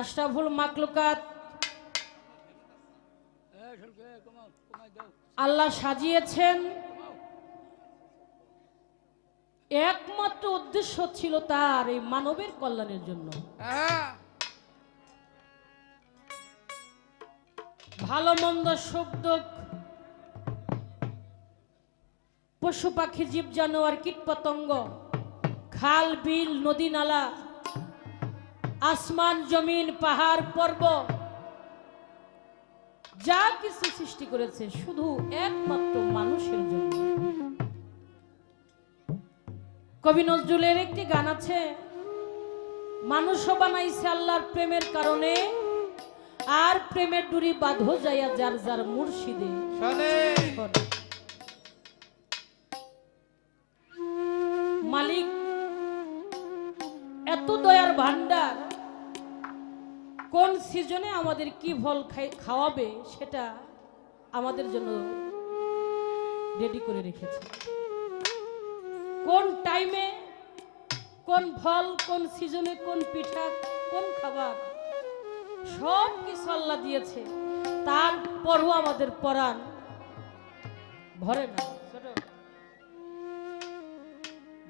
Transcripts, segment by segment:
আশরাফুল মাকলুকাত আল্লাহ সাজিয়েছেন, একমাত্র উদ্দেশ্য ছিল তার এই মানবের কল্যাণের জন্য। ভালো মন্দ সুখ দুঃখ, পশু পাখি জীব জানোয়ার কীট পতঙ্গ, খাল বিল নদী নালা, আসমান জমিন পাহাড় পর্বত, যা কিছু সৃষ্টি করেছে শুধু একমাত্র মানুষের জন্য। কবি নজরুলের একটি গান আছে, মানুষও বানাইছে আল্লাহর প্রেমের কারণে, আর প্রেমের ডুরি বাঁধো যাইয়া যার যার মুর্শিদে। মালিক এত দয়ার ভান্ডার, কোন সিজনে আমাদের কি ফল খাওয়াবে সেটা আমাদের জন্য রেডি করে রেখেছে। কোন টাইমে কোন ফল, কোন সিজনে কোন পিঠা, কোন খাবার, সব কিছু আল্লাহ দিয়েছে। তারপরও আমাদের পরাণ ভরে না, ছোট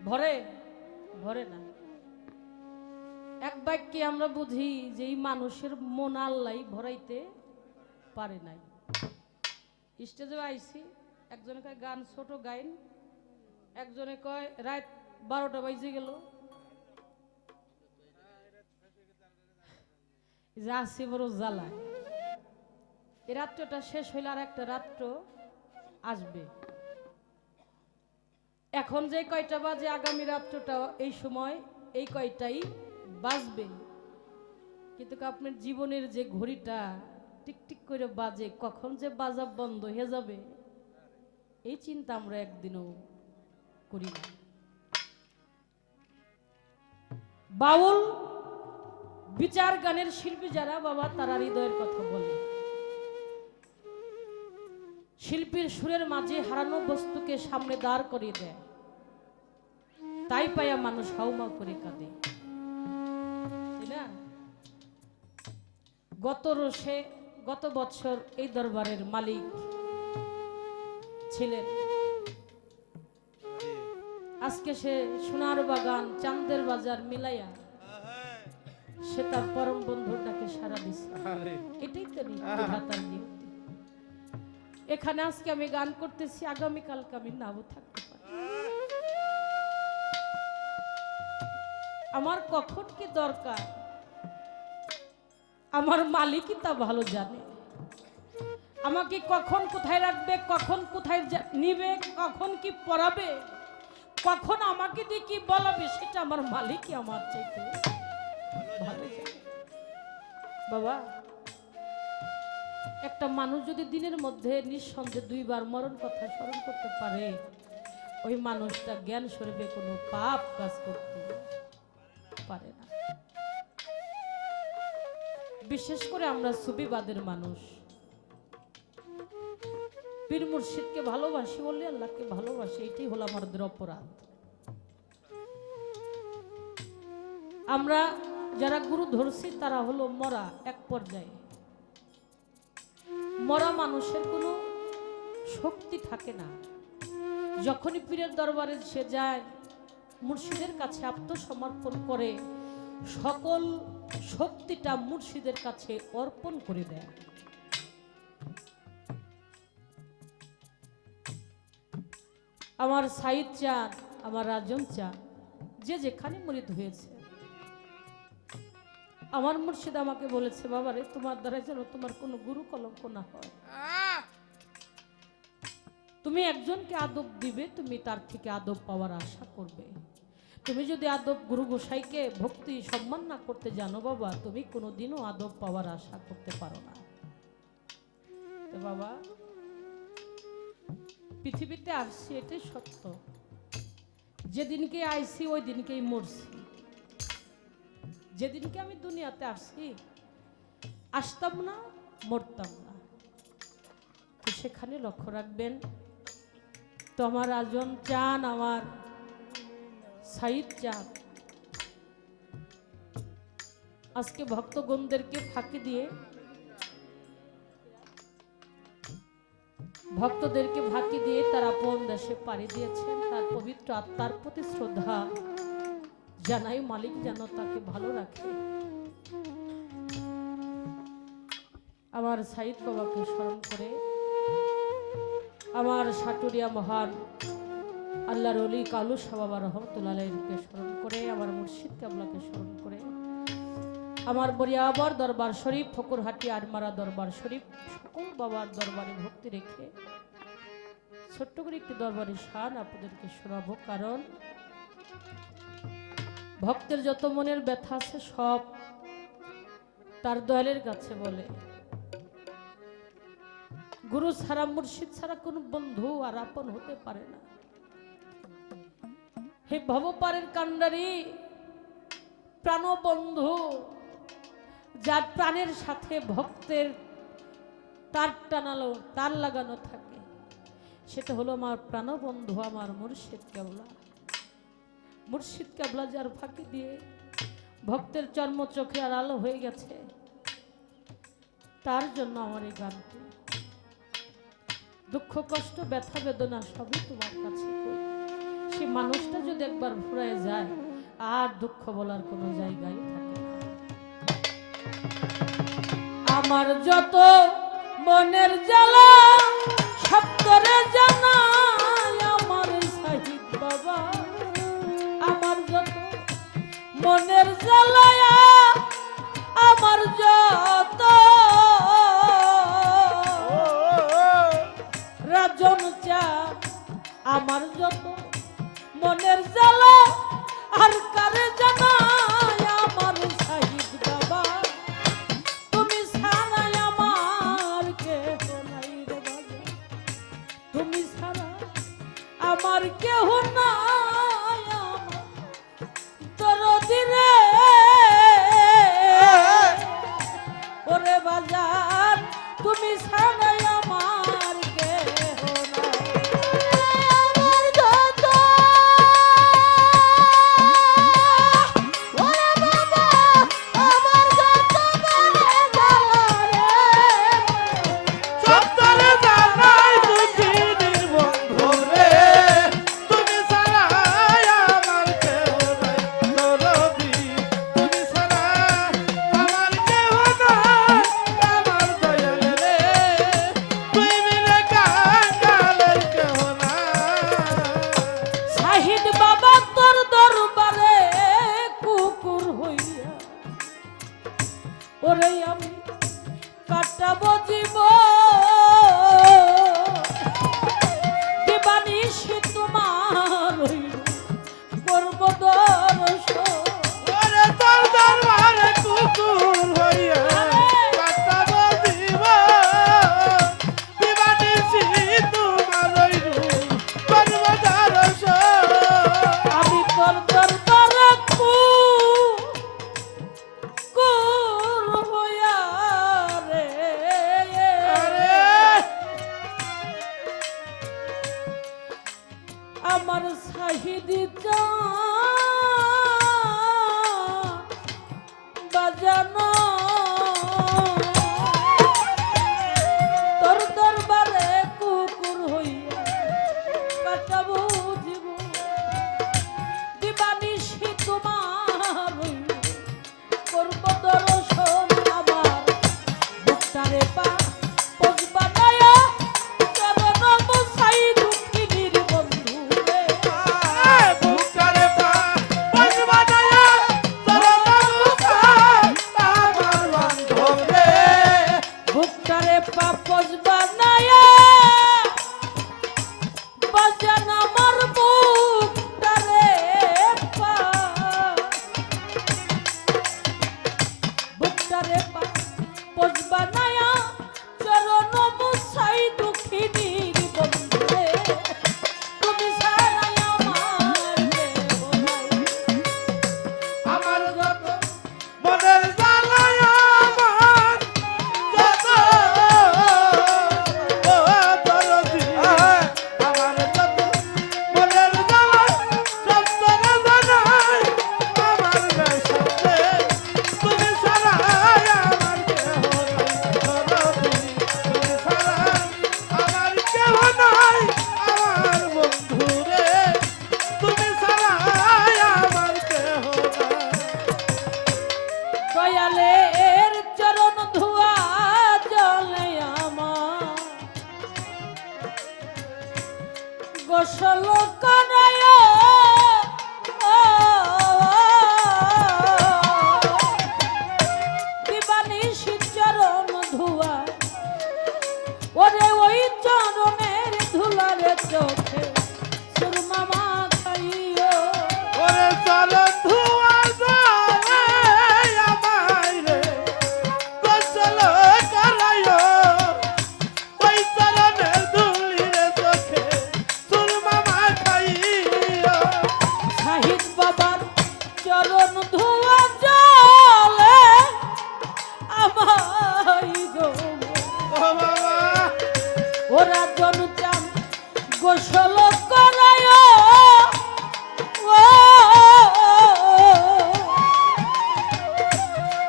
ভরে ভরে না। এক বাক্যে আমরা বুঝি যে এই মানুষের মন আল্লাহ ভরাইতে পারে নাই। স্টেজে আইছি, একজনে কয় গান ছোট গাইন, একজনে কয় রাত 12টা বাজে গেল, আসছি বড় জ্বালায়। এই রাত্রটা শেষ হইলে আর একটা রাত্র আসবে। এখন যে কয়টা বাজে, আগামী রাত্রটা এই সময় এই কয়টাই বাজবে, কিন্তু আপনার জীবনের যে ঘড়িটা টিকটিক করে বাজে, কখন যে বাজা বন্ধ হয়ে যাবে এই চিন্তা আমরা একদিনও করি না। বাউল বিচার গানের শিল্পী যারা বাবা, তারা হৃদয়ের কথা বলে। শিল্পীর সুরের মাঝে হারানো বস্তুকে সামনে দাঁড় করিয়ে দেয়, তাই পায়া মানুষ হাউমাউ করে কাঁদে। গত বছর এই দরবারের মালিক ছিলেন, আজকে সে সোনার বাগান চাঁদের বাজার মিলাইয়া সে তার পরম বন্ধুর ডাকে সারা দিছে। এটাই তো বিধাতার গিফট। এখানে আজকে আমি গান করতেছি, আগামীকালকে আমি নাও থাকতে পারি। আমার কখন কি দরকার আমার মালিকই তা ভালো জানে। আমাকে কখন কোথায় রাখবে, কখন কোথায় নিবে, কখন কি পড়াবে, কখন আমাকে দিয়ে কি বলাবে, সেটা আমার মালিকই আমার চাইতে ভালো জানে। বাবা, একটা মানুষ যদি দিনের মধ্যে নিঃসন্দেহে 2 বার মরণ কথা স্মরণ করতে পারে, ওই মানুষটা জ্ঞান স্বরূপে কোনো পাপ কাজ করতে পারে না। বিশেষ করে আমরা সুফিবাদের মানুষ, পীর মুর্শিদকে ভালোবাসি বললে আল্লাহকে ভালোবাসি, এটাই হলো আমাদের অপরাধ। আমরা যারা গুরু ধরছি তারা হলো মরা, এক পর্যায়ে মরা মানুষের কোনো শক্তি থাকে না। যখনই পীরের দরবারে সে যায়, মুর্শিদের কাছে আত্মসমর্পণ করে, সকল শক্তিটা মুর্শিদের কাছে অর্পণ করে দেয়। আমার সাইদ চাঁদ, আমার রাজন চাঁদ, যে যেখানে মুরিদ হয়েছে, আমার মুর্শিদ আমাকে বলেছে, বাবারে তোমার দ্বারা যেন তোমার কোনো গুরু কলঙ্ক না হয়। তুমি একজনকে আদব দিবে, তুমি তার থেকে আদব পাওয়ার আশা করবে। তুমি যদি আদব গুরু গোসাইকে ভক্তি সম্মান না করতে জানো বাবা, তুমি কোনোদিনও আদব পাওয়ার আশা করতে পারো না। তো বাবা, পৃথিবীতে আসছি এটাই সত্য, যেদিনকে আইছি ওই দিনকেই মরছি। যেদিনকে আমি দুনিয়াতে আসছি, আসতাম না, মরতাম না। তো সেখানে লক্ষ্য রাখবেন। তো আমার রাজন চান, আমার সাইদ চান, আজকে ভক্তগণদেরকে ফাঁকি দিয়ে ভক্তদেরকে ফাঁকি দিয়ে তার আপন দেশে পাড়ি দিয়েছেন। তার পবিত্র আত্মার প্রতি শ্রদ্ধা জানাই, মালিক যেন তাকে ভালো রাখে। আমার সাইদ বাবাকে স্মরণ করে, আমার সাটুরিয়া মহান আল্লাহর ওলি কালু শাহ বাবা রহমতুল্লাহ আলাইহিকে স্মরণ করে, আমার মুর্শিদ কেবলাকে স্মরণ করে, আমার বরিয়াবর দরবার শরীফ, ফকুরহাটি আরমারা দরবার শরীফ, সকল বাবার দরবারে ভক্তি রেখে ছোট্ট করে একটি দরবারের শান আপনাদেরকে শোনাবো। কারণ ভক্তের যত মনের ব্যথা আছে সব তার দয়ালের কাছে বলে। গুরু ছাড়া, মুর্শিদ ছাড়া কোনো বন্ধু আর আপন হতে পারে না। হে ভবপারের কান্ডারি প্রাণবন্ধু, যার প্রাণের সাথে ভক্তের তার টানালো, তার লাগানো থাকে, সেটা হলো আমার প্রাণবন্ধু, আমার মুর্শিদ কেবলা। মুর্শিদ কেবলা যার ফাঁকি দিয়ে ভক্তের চর্ম চোখে আর আলো হয়ে গেছে, তার জন্য আমার এই গানটি। দুঃখ কষ্ট ব্যথা বেদনা সবই তোমার কাছে। সে মানুষটা যদি একবার ফুরায় যায় আর দুঃখ বলার কোনো জায়গায় থাকে না। আমার যত মনের জ্বালা সপ্তরে জানাই আমার সাহিদ বাবা, আমার যত মনের জ্বালা, আমার যত রাজন চা, আমার যত মনের জ্বালা আর কারে জানাই আমার সাহিদ বাবা, তুমি ছাড়াই আমার কেহ নাই রে বাবা, তুমি ছাড়া আমার কেহ নাই, আমার দরদি রে ওরে বাজার, তুমি ছাড়াই আমার কেহ নাই। ওরে আমি কাটাবো জীবন, দিবানিশি তোমার করব দর্শন। ওরে তোর দরবারে কুকুর হইয়া কাটাবো জীবন, দিবানিশি তোমার করব দর্শন। আমি তোর দরবারে আমার সাহিদি বাজানো, তোর দরবারে কুকুর হইয়া কাটাবো জীবন, দিবানিশি তোমার করব দর্শন। আমার বুকটারে পা পজবানায়া চরণ মুছাই দুঃখিনীর বন্ধু রে, বুকটারে পা পজবানায়া চরণ মুছাই আমার বান্ধব রে, বুকটারে পা পজবানায়া বাজান আমার বুকটারে পা, বুকটারে পা পজবানায়া চরণ মুছাই দুঃখিনীর বন্ধু রে, তুমি ছাড়াই আমার কেহ নাই। আমার যত মনের জ্বালায় আমার যত দরদি, আমার যত মনের জ্বালায় সপ্তরে জানাই আমার বেশে, তুমি দয়ালের চরণ ধোয়া জলে আমার গোসল করায় দিবানিশি চরণ ধোয়া ওরে ওই চরণের ধুলারে চোখে সুরমা মাখাইও ওরে চরণ ধোয়া যায় আমায় রে গোসল করাইও ওই চরণের ধুলিরে চোখে সুরমা মাখাইও শাহিদ বাবার চরণ ধোয়া জলে আমায় গো ও বাবা ওরা জনচাম গোসল করায়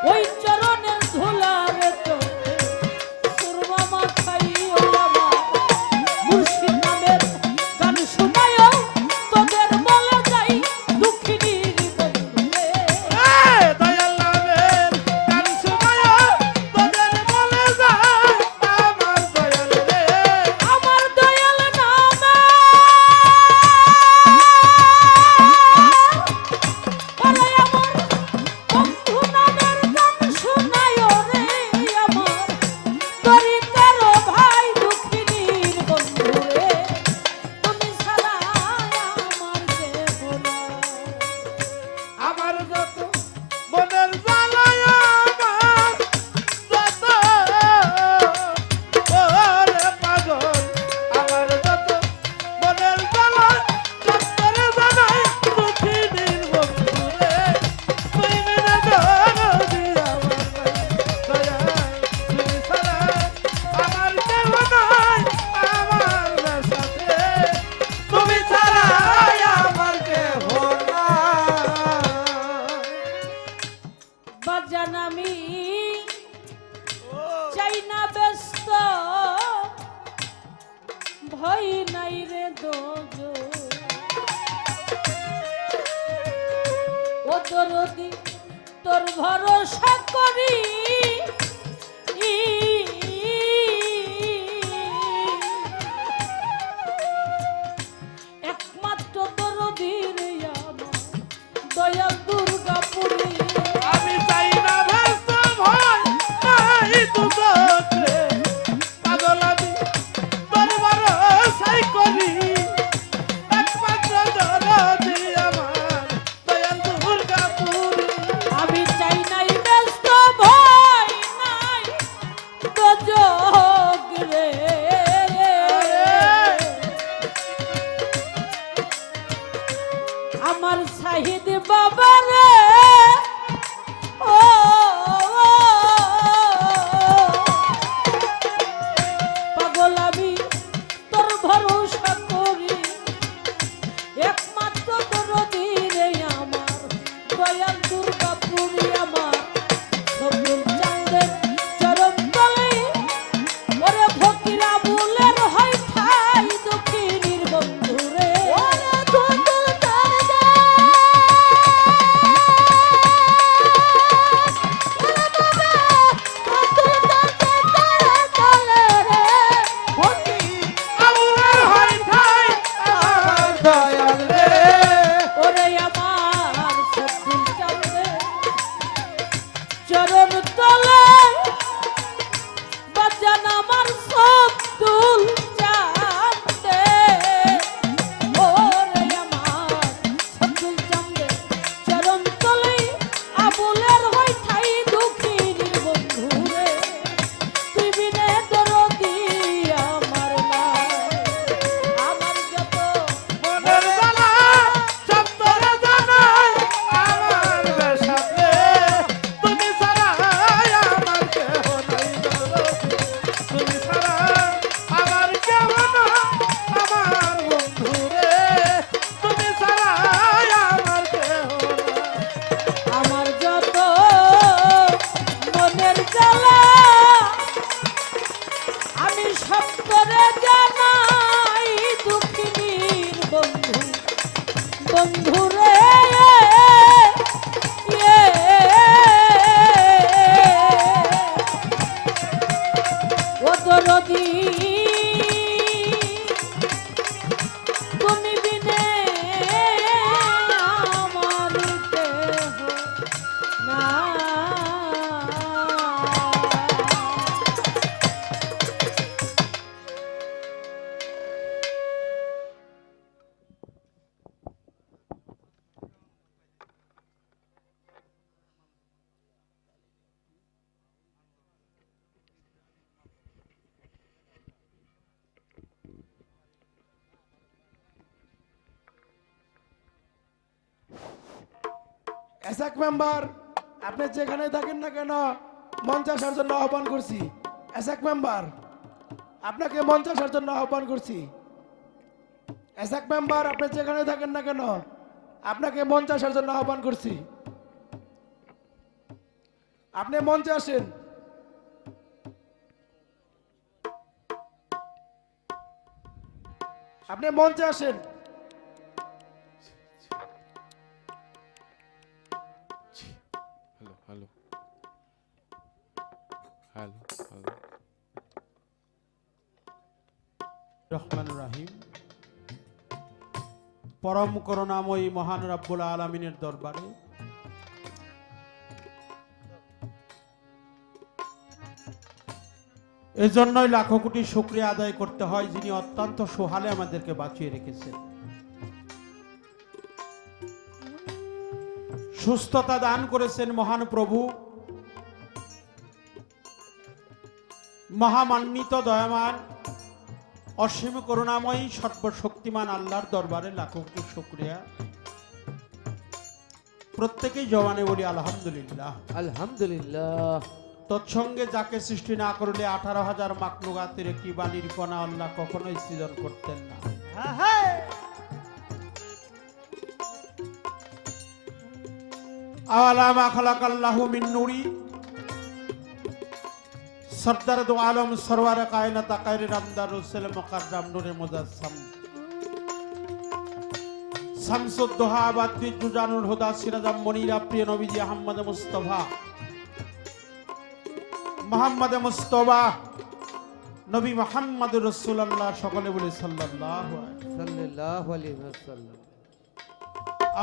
ওই চরণের ধুলার চোখে সুরমা মাখাইও আমার মুর্শিদ নামের গান শোনায় তোদের বলে যাই দুঃখিনীর বন্ধুরে দয়াল নামের গান শোনায় তোদের বলে যায় আমার দয়াল রে আমার দয়াল নামে বলে আমার বন্ধু নামের গান শোনায় রে আমার দরিদ্র ভাই দুঃখিনীর বন্ধু রে তুমি ছাড়া আমার কেহ নাই। আমার যত মনের জ্বালায় আমার যত ওরে পাগল আমার যত মনের জ্বালায় চত্বরে জানাই দুঃখিনীর বন্ধুরে তুই বিনে দরদি আমার নাই দয়া তুমি ছাড়া আমার কেহ নাই আমার সাথে তুমি ছাড়া আমার কেহ নাই বাজান আমি চাই না ব্যস্ত ভয় নাই রে দোজ ও দরদি তোর ভরসা করি একমাত্র দরদি রে আমার দয়াল দুর্গাপুরী আমি চাই না ব্যস্ত ভয় নাই দুজকে পাগল আমি তোর ভরসাই করি একমাত্র দরদি আমার দয়াল দুর্গাপুরী আমি চাই নাই ব্যস্ত ভয় নাই দোজক রে আমার শাহিদ বাবা রে ও পাগল আমি তোর ভরসা করি একমাত্র দরদি রে আমার দয়াল দুর্গাপুরী আমার সবুজ চাঁদের চরণ তলে ওরে ফকিরা বুলের হয় ঠাই দক্ষিণীর বন্ধু রে আমার হয় ঠাই আমার দয়াল রে ওরে আমার সবুজ চাঁদের চরণ তলে বাজান আমার সবুল চাঁদে ওরে আমার সবুল চাঁদে চরণ তলে আবুলের হয় ঠাই দুঃখিনীর বন্ধু রে তুই বিনে দরদি আমার নাই আমার যত মনের জ্বালা চত্বরে জানাই আমার সাথে তুমি ছাড়া এসএক মেম্বার, আপনি যেখানে থাকেন না কেন মঞ্চে আসার জন্য আহ্বান করছি। এসএক মেম্বার, আপনাকে মঞ্চে আসার জন্য আহ্বান করছি। এসএক মেম্বার, আপনি যেখানে থাকেন না কেন আপনাকে মঞ্চে আসার জন্য আহ্বান করছি। আপনি মঞ্চে আসেন। আপনি মঞ্চে আসেন। Hello hello hello hello. রহমান রাহিম। পরম করুণাময়ী মহান রাব্বুল আলামিনের দরবারে এজন্যই লাখো কোটি শুকরিয়া আদায় করতে হয় যিনি অত্যন্ত সুহালে আমাদেরকে বাঁচিয়ে রেখেছেন, সুস্থতা দান করেছেন মহান প্রভু, মহামান্বিত দয়ামান অসীম করুণাময়ী সর্বশক্তিমান আল্লাহর দরবারে লাখো কোটি শুকরিয়া। প্রত্যেকেই জবানে বলি আলহামদুলিল্লাহ। আলহামদুলিল্লাহ। তৎসঙ্গে যাকে সৃষ্টি না করলে 18,000 মাখলুকাতের একটি বালির কণা আল্লাহ কখনোই সৃজন করতেন না। আওয়ালা মা খালাকাল্লাহু মিন নূরি, সরদার দো আলম সরওয়ার কায়নাত আকাইরে রামদার রসুল মুকাররম নূরে মুজাসসাম, শামসুদ দোহা বাদ্রি জুজানুল হুদা সিরাজাম মনিরা প্রিয় নবীজি আহমদ মুস্তাফা মোহাম্মদ মুস্তাফা নবী মুহাম্মদ রাসূলুল্লাহ, সকলে বলে সাল্লাল্লাহু আলাইহি ওয়াসাল্লাম।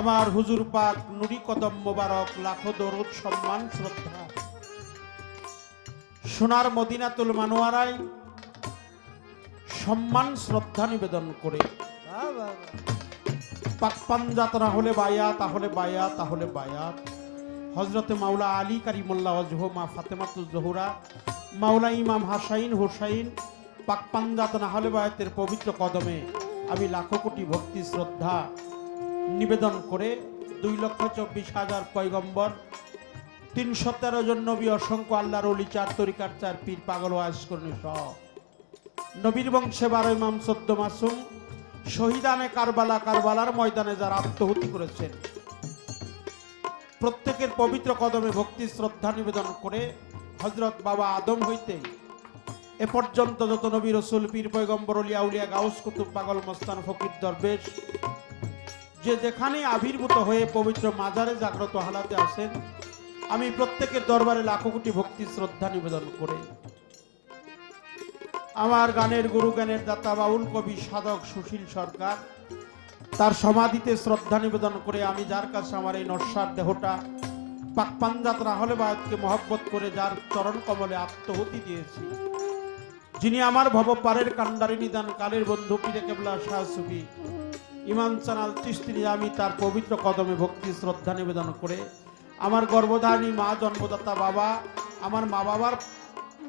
আমার হুজুর পাক নুরি কদম মোবারক লাখো দরুদ সম্মান শ্রদ্ধা সোনার মদিনাতুল মানোয়ারায় সম্মান শ্রদ্ধা নিবেদন করে পাক পাঞ্জাত না হলে বায়াত, তাহলে বায়াত, তাহলে বায়াত। হযরতে মাওলা আলী কারিমুল্লাহ ওয়াজহু, মা ফাতেমাতুজ জোহরা, মাওলা ইমাম হাসাইন হুসাইন পাক পাঞ্জাত না হলে বায়াতের পবিত্র কদমে আমি লাখো কোটি ভক্তি শ্রদ্ধা নিবেদন করে 2,24,000 পয়গম্বর, 313 জন নবী, অসংখ্য আল্লাহর ওলি, 4 তরিকার 4 পীর, পাগল ওয়াজ করনি সহ নবীর বংশে 12 ইমাম, 14 মাসুম, শহীদানে কারবালা, কারবালার ময়দানে যারা আত্মহুতি করেছেন প্রত্যেকের পবিত্র কদমে ভক্তি শ্রদ্ধা নিবেদন করে হযরত বাবা আদম হইতে এ পর্যন্ত যত নবী রাসূল, পীর, পয়গম্বর, ওলি, আউলিয়া, গাউস, কুতুব, পাগল, মস্তান, ফকির, দরবেশ যে যেখানে আবির্ভূত হয়ে পবিত্র মাজারে জাগ্রত হালাতে আছেন, আমি প্রত্যেকের দরবারে লাখো কোটি ভক্তি শ্রদ্ধা নিবেদন করে আমার গানের গুরু, জ্ঞানের দাতা, বাউল কবি, সাধক সুশীল সরকার তার সমাধিতে শ্রদ্ধা নিবেদন করে আমি যার কাছে আমার এই নশ্বর দেহটা পাক পাঞ্জাত রাহলে বায়াতকে মহব্বত করে যার চরণ কমলে আত্মহুতি দিয়েছি, যিনি আমার ভবপারের কান্ডারি নিদান কালের বন্ধু পীরে কেবলা শাহ সুফি ইমাম চানাল চিশতি, আমি তার পবিত্র কদমে ভক্তি শ্রদ্ধা নিবেদন করে আমার গর্ভধারিণী মা, জন্মদাতা বাবা, আমার মা বাবার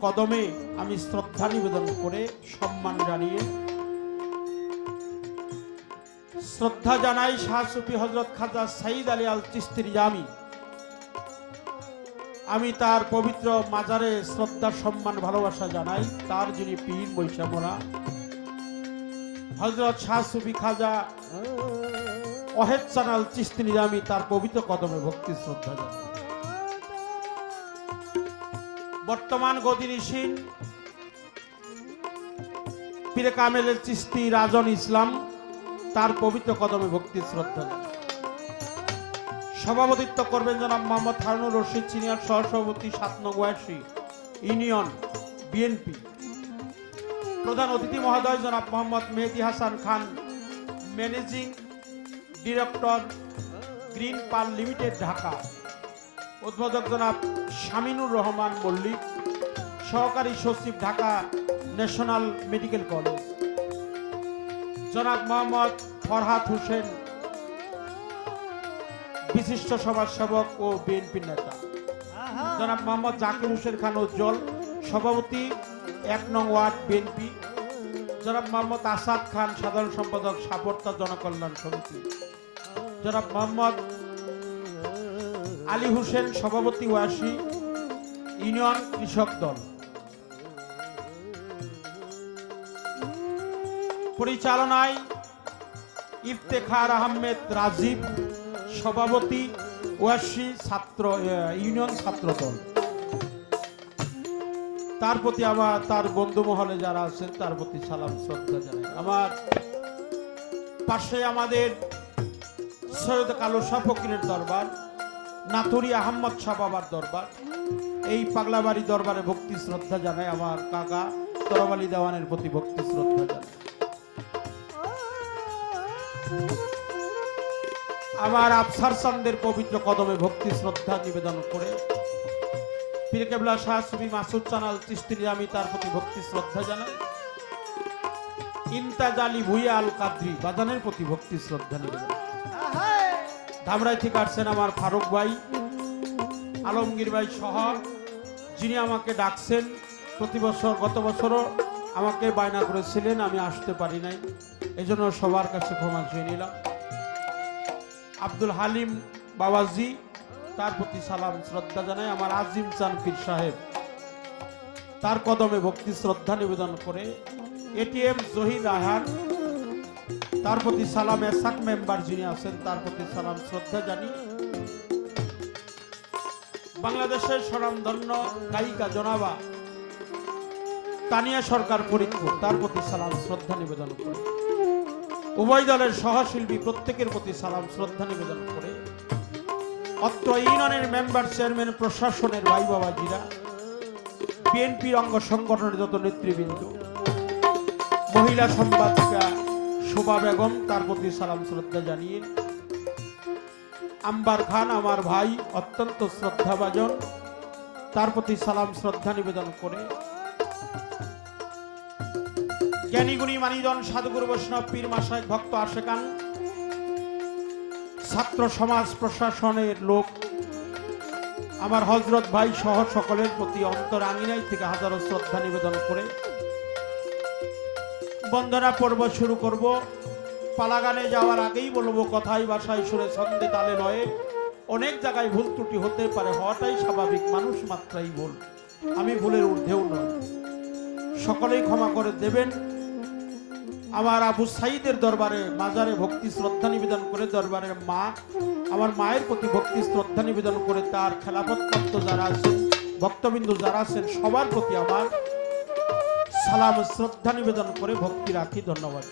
কদমে আমি শ্রদ্ধা নিবেদন করে সম্মান জানিয়ে শ্রদ্ধা জানাই শাহ সুফি হযরত খাজা সাইদ আলী আল চিশতির জামি, আমি তার পবিত্র মাজারে শ্রদ্ধা সম্মান ভালোবাসা জানাই তার যিনি পীর বৈশামরা হযরত শাহ সুফি খাজা ওয়াহেদ চানাল চিশতি নিজামী, তার পবিত্র কদমে ভক্তি শ্রদ্ধা জানাই। বর্তমান গদিনিসীন পীরে কামেলের চিশতি রাজন ইসলাম, তার পবিত্র কদমে ভক্তি শ্রদ্ধা জানাই। সভাপতিত্ব করবেন জনাব মোহাম্মদ হারুনুর রশিদ, সিনিয়র সহসভাপতি 7 নং ওয়াসি ইউনিয়ন বিএনপি। প্রধান অতিথি মহোদয় জনাব Mohammad Mehedi Hasan Khan, managing director green pearl limited Dhaka. উদ্বোধক জনাব শামিনুর রহমান মল্লিক, সহকারী সচিব ঢাকা ন্যাশনাল মেডিকেল কলেজ। জনাব মোহাম্মদ ফরহাদ হোসেন, বিশিষ্ট সমাজসেবক ও বিএনপি নেতা। জনাব মোহাম্মদ জাকির হোসেন খান উজ্জ্বল, সভাপতি 1 নং ওয়ার্ড বিএনপি। জনাব মোহাম্মদ আসাদ খান, সাধারণ সম্পাদক সাপোর্তা জনকল্যাণ সমিতি। জনাব মোহাম্মদ আলী হোসেন সভাপতি ওয়াসি ইউনিয়ন কৃষক দল, পরিচালনায় ইফতেখার আহমেদ রাজীব সভাপতি ওয়াসি ছাত্র ইউনিয়ন ছাত্র দল। তার প্রতি আমার তার বন্ধু মহলে যারা আছেন তার প্রতি সালাম শ্রদ্ধা জানাই। আমার পাশে আমাদের সৈয়দ কালু শাহ ফকিরের দরবার, নাথুরি আহমদ শাহ বাবার দরবার, এই পাগলাবাড়ি দরবারে ভক্তি শ্রদ্ধা জানাই। আমার কাকা তরবালি দেওয়ানের প্রতি ভক্তি শ্রদ্ধা জানাই। আমার আফসার চান্দের পবিত্র কদমে ভক্তি শ্রদ্ধা নিবেদন করে পীর কেবলা শাহ সুফি মাসুদ চানাল চিশতি নিজামী তার প্রতি ভক্তি শ্রদ্ধা জানাই। ইমতাজ আলী ভুইয়া আল কাদরি বাজানের প্রতি ভক্তি শ্রদ্ধা নিবেদন। ধামরাই থেকে আসছেন আমার ফারুক ভাই, আলমগীর ভাই সহ, যিনি আমাকে ডাকছেন প্রতি বছর। গত বছরও আমাকে বায়না করেছিলেন, আমি আসতে পারি নাই, এই জন্য সবার কাছে ক্ষমা চেয়ে নিলাম। আব্দুল হালিম বাবাজি তার প্রতি সালাম শ্রদ্ধা জানাই। আমার আজিম চান পীর সাহেব তার কদমে ভক্তি শ্রদ্ধা নিবেদন করে এটিএম জহির রাহান তার প্রতি সালাম। এসাক মেম্বার যিনি আছেন তার প্রতি সালাম শ্রদ্ধা জানি। বাংলাদেশের স্বনামধন্য গায়িকা জনাবা তানিয়া সরকার ফরিদপুর তার প্রতি সালাম শ্রদ্ধা নিবেদন করে উভয় দলের সহশিল্পী প্রত্যেকের প্রতি সালাম শ্রদ্ধা নিবেদন করে অত্র ইউনিয়নের মেম্বার, চেয়ারম্যান, প্রশাসনের ভাই বাবাজিরা, বিএনপির অঙ্গ সংগঠনের যত নেতৃবৃন্দ, মহিলা সম্পাদিকা শোভা বেগম তার প্রতি সালাম শ্রদ্ধা জানিয়ে, আম্বার খান আমার ভাই অত্যন্ত শ্রদ্ধাভাজন তার প্রতি সালাম শ্রদ্ধা নিবেদন করে জ্ঞানীগুণী মানিজন সাধুগুরু বৈষ্ণব পীর মাসায় ভক্ত আশেকান ছাত্র সমাজ প্রশাসনের লোক আমার হযরত ভাই সহ সকলের প্রতি অন্তর আঙিনাই থেকে হাজারো শ্রদ্ধা নিবেদন করে বন্দনা পর্ব শুরু করব। পালাগানে যাওয়ার আগেই বলবো, কথাই ভাষায় সুরে ছন্দে তালে নয়, অনেক জায়গায় ভুল ত্রুটি হতে পারে, হওয়াটাই স্বাভাবিক, মানুষ মাত্রাই ভুল, আমি ভুলের ঊর্ধ্বেও নয়, সকলেই ক্ষমা করে দেবেন। আমার আবু সাইদের দরবারে মাজারে ভক্তি শ্রদ্ধা নিবেদন করে, দরবারের মা আমার মায়ের প্রতি ভক্তি শ্রদ্ধা নিবেদন করে, তার খেলাফতপ্রাপ্ত যারা আছেন, ভক্তবিন্দু যারা আছেন সবার প্রতি আমার সালাম শ্রদ্ধা নিবেদন করে ভক্তি রাখি। ধন্যবাদ।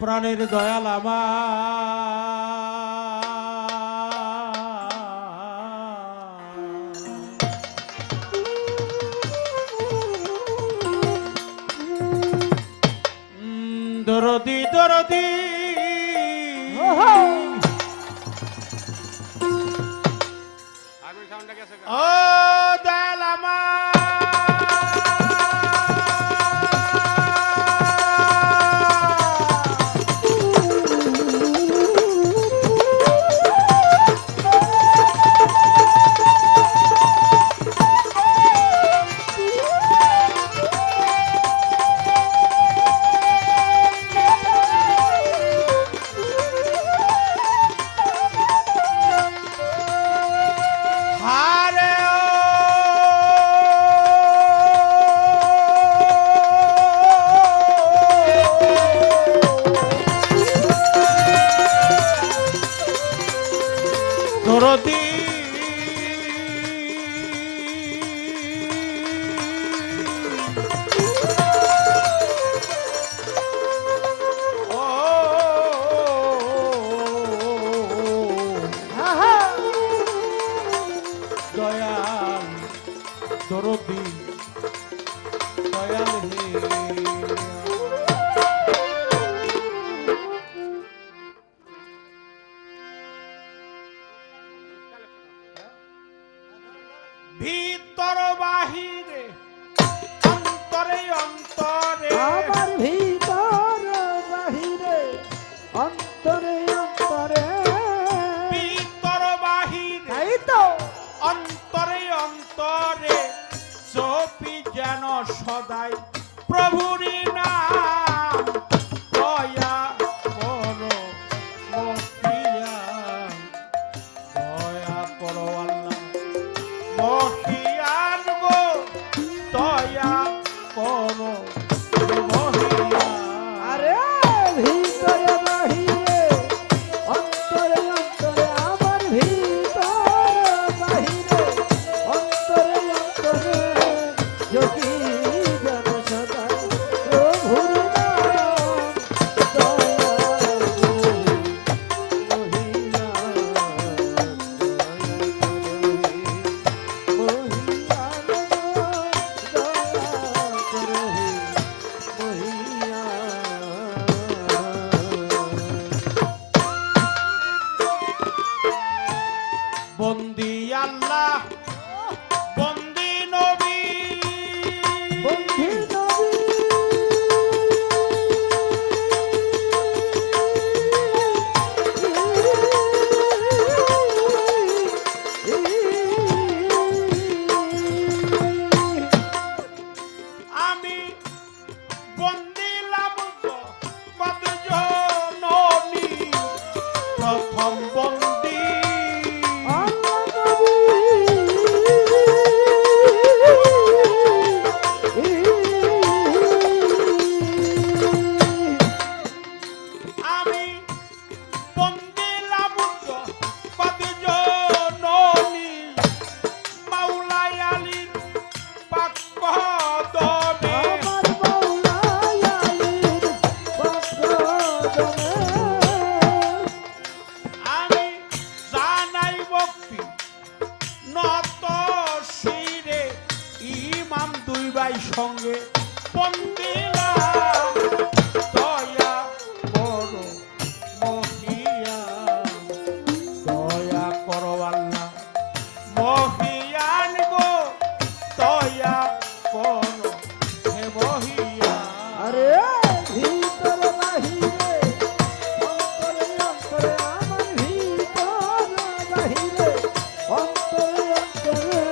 প্রাণের দয়াল আমার দরদি ও দয়াল আমার হারে ও দরদি ও দয়াল দরদি দয়াল হে ভিতর বাহিরে অন্তরে অন্তরে আমার ভিতর বাহিরে অন্তরে অন্তরে ভিতর বাহিরে তাই তো অন্তরে অন্তরে চোপি যেন সদাই প্রভুরি নাম দয়া করো মহিয়া দয়া করো আল্লাহ মহিয়ান গো দয়া করো মহিয়া আরে ভিতরে বাহিরে অন্তরে অন্তরে আমার ভিতর বাহিরে অন্তরে অন্তরে যদি যেন সদাই প্রভুর নাম বন্দি আল্লাহ বন্দি নবী বন্ধু নবী আমি বন্দি লাভ কত জননী প্রথম বন্দি আমি বন্দি লাভ কত জননী মাওলাই আলী পাক কদমে আমার মাওলাই আলীর পাকদমে আমি জানাই ভক্তি নত শিরে ইমাম দুই ভাই সঙ্গে বন্দিলাম দয়া করো মহিয়া দয়া করো আল্লাহ মহিয়ান গো দয়া করো হে মহিয়া আরে ভিতর বাহিরে অন্তরে অন্তরে আমার ভিতর বাহিরে অন্তরে অন্তরে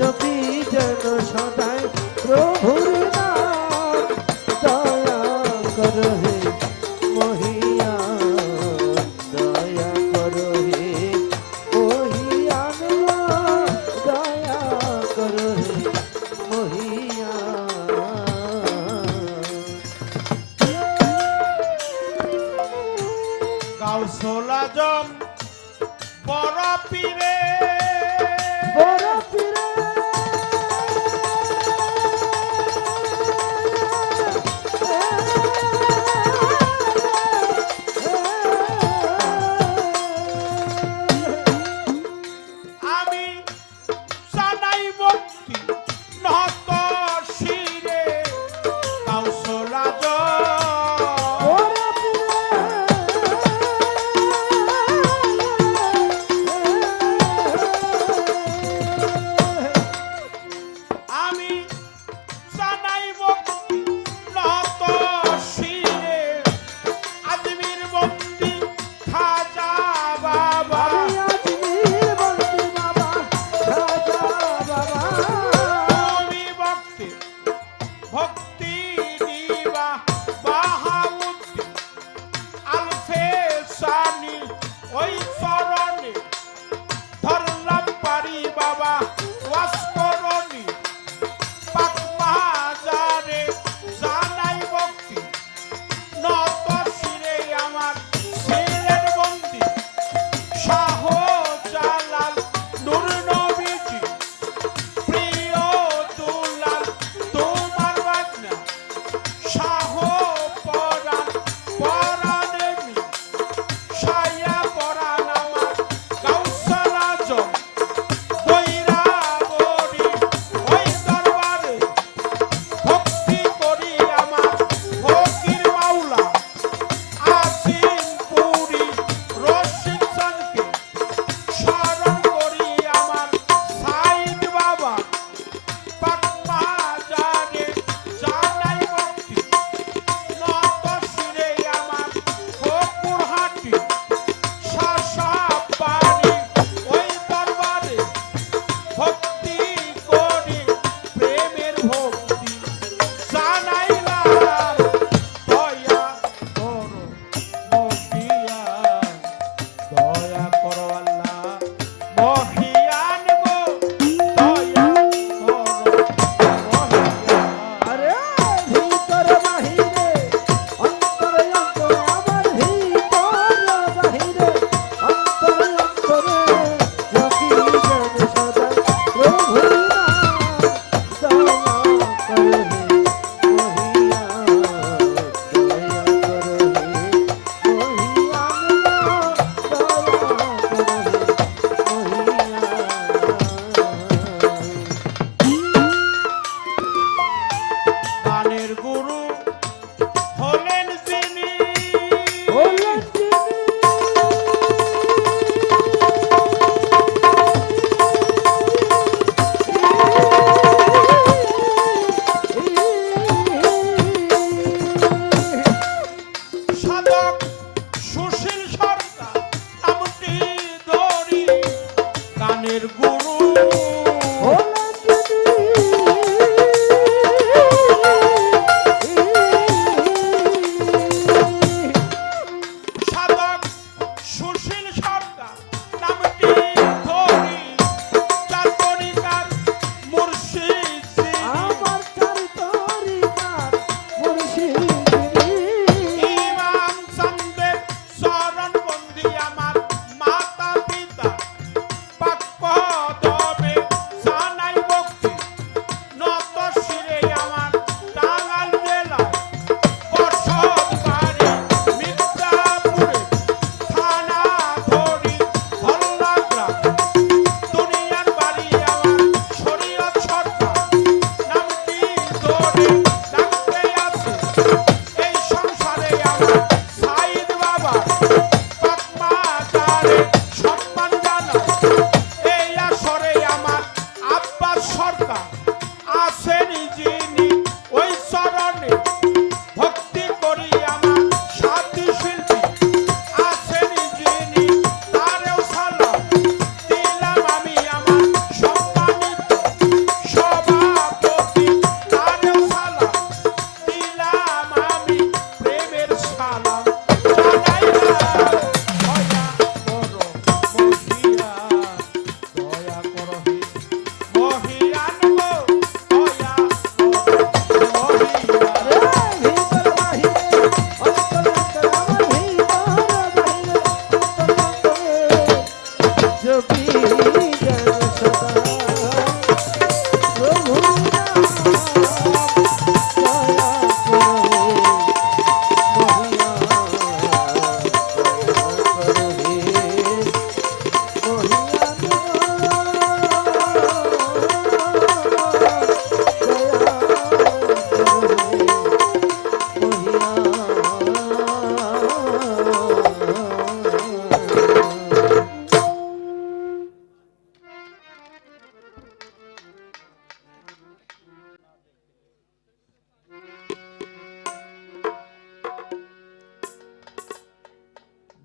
যদি যেন সদাই প্রভুর নাম দয়া করো হে মহিয়া দয়া করো হে মহিয়ান দয়া করো হে মহিয়া গাউসুল আজম বড় পীরে বড় পীরে আমি জানাই ভক্তি নত শিরে গাউসুল আজম বড় পীরে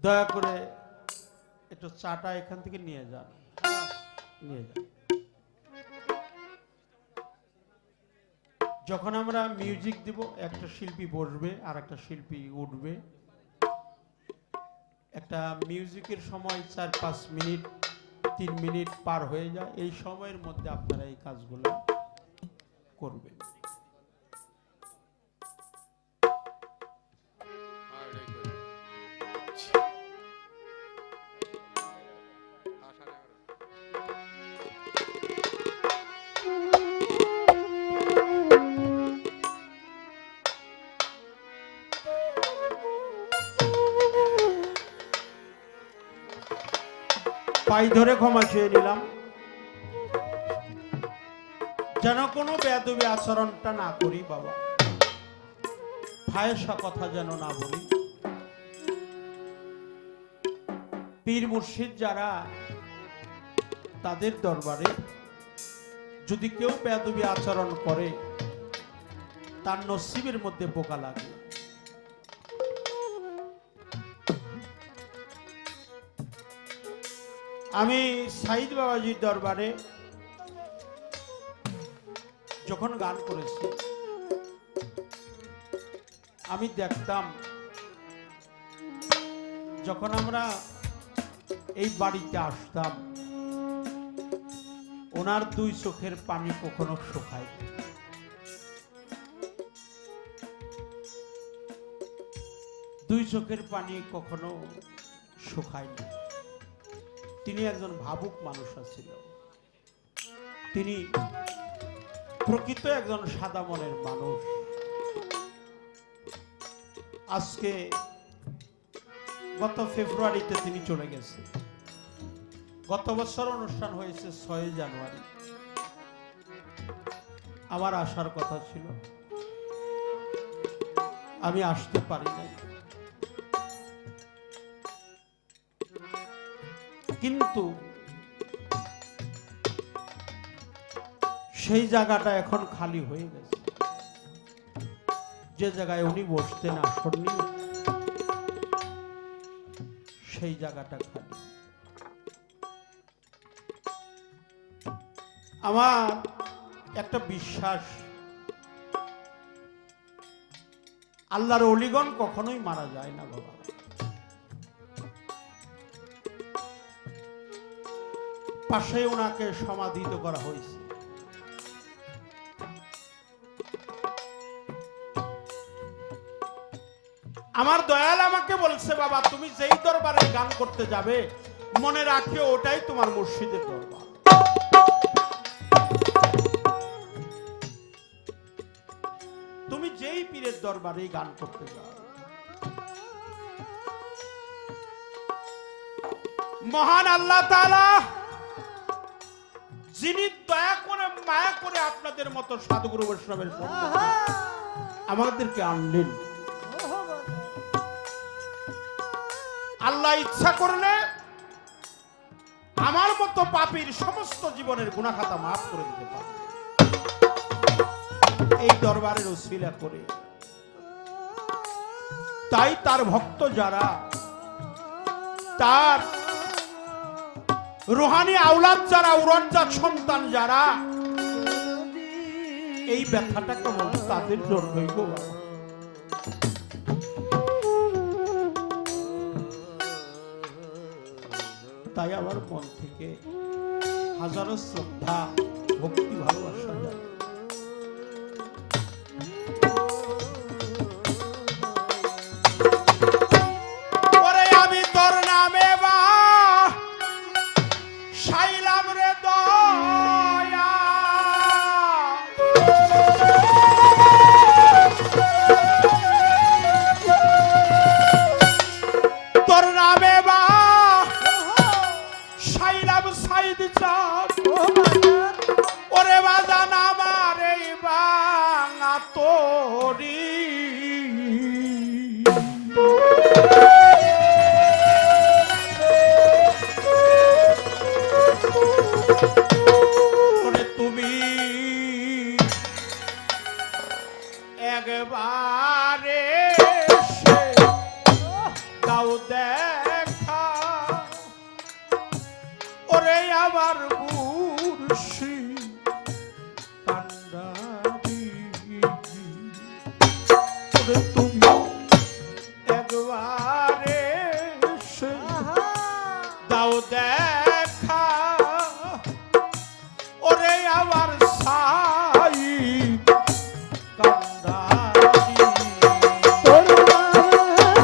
দয়া করে একটু চাটা এখান থেকে নিয়ে যান, নিয়ে যান। যখন আমরা মিউজিক দিব একটা শিল্পী বসবে আর একটা শিল্পী উঠবে। একটা মিউজিকের সময় 4-5 মিনিট 3 মিনিট পার হয়ে যায়, এই সময়ের মধ্যে আপনারা এই কাজগুলো করবেন। পাই ধরে ক্ষমা চেয়ে নিলাম, যেন কোনো বেয়াদবি আচরণটা না করি বাবা, ফায়সা কথা যেন না বলি। পীর মুর্শিদ যারা, তাদের দরবারে যদি কেউ বেয়াদবি আচরণ করে তার নসিবের মধ্যে পোকা লাগে। আমি সাইদ বাবাজির দরবারে যখন গান করেছি আমি দেখতাম, যখন আমরা এই বাড়িতে আসতাম ওনার 2 চোখের পানি কখনো শুকায়, 2 চোখের পানি কখনো শুকায়নি। তিনি একজন ভাবুক মানুষ ছিল, তিনি প্রকৃত একজন সাদা মনের মানুষ। আজকে গত ফেব্রুয়ারিতে তিনি চলে গেছে। গত বছর অনুষ্ঠান হয়েছে 6 জানুয়ারি। আমার আসার কথা ছিল, আমি আসতে পারি নাই। কিন্তু সেই জায়গাটা এখন খালি হয়ে গেছে, যে জায়গায় উনি বসতেন আসন নিয়ে, সেই জায়গাটা খালি। আমার একটা বিশ্বাস, আল্লাহর ওলিগণ কখনোই মারা যায় না বাবা। পাশে ওনাকে সমাধিত করা হয়েছে। আমার দয়াল আমাকে বলছে, বাবা তুমি যেই দরবারে গান করতে যাবে মনে রাখিও ওটাই তোমার মুর্শিদের দরবার। তুমি যেই পীরের দরবারে গান করতে যাও, মহান আল্লাহ তাআলা যিনি দয়া করে মায়া করে আপনাদের মতো সাধুগুরু বৈষ্ণবের আমাদেরকে আনলেন, আল্লাহ ইচ্ছা করলে আমার মতো পাপীর সমস্ত জীবনের গুনাহ খাতা মাফ করে দিতে পারে। এই দরবারের উসিলা করে, তাই তার ভক্ত যারা, তার রুহানি আওলাদ যারা, উরজ্জাত সন্তান যারা, এই ব্যথাটা কেমন তাদের জন্যই গো। তাই আমার মন থেকে হাজারো শ্রদ্ধা ভক্তি ভালোবাসা যায়। একবারে দাও দেখ আমার মুর্শি কান্ডারি ওরে তুমি একবারে এসে দাও দেখা ওরে আমার সাই কান্ডারি তোর নামে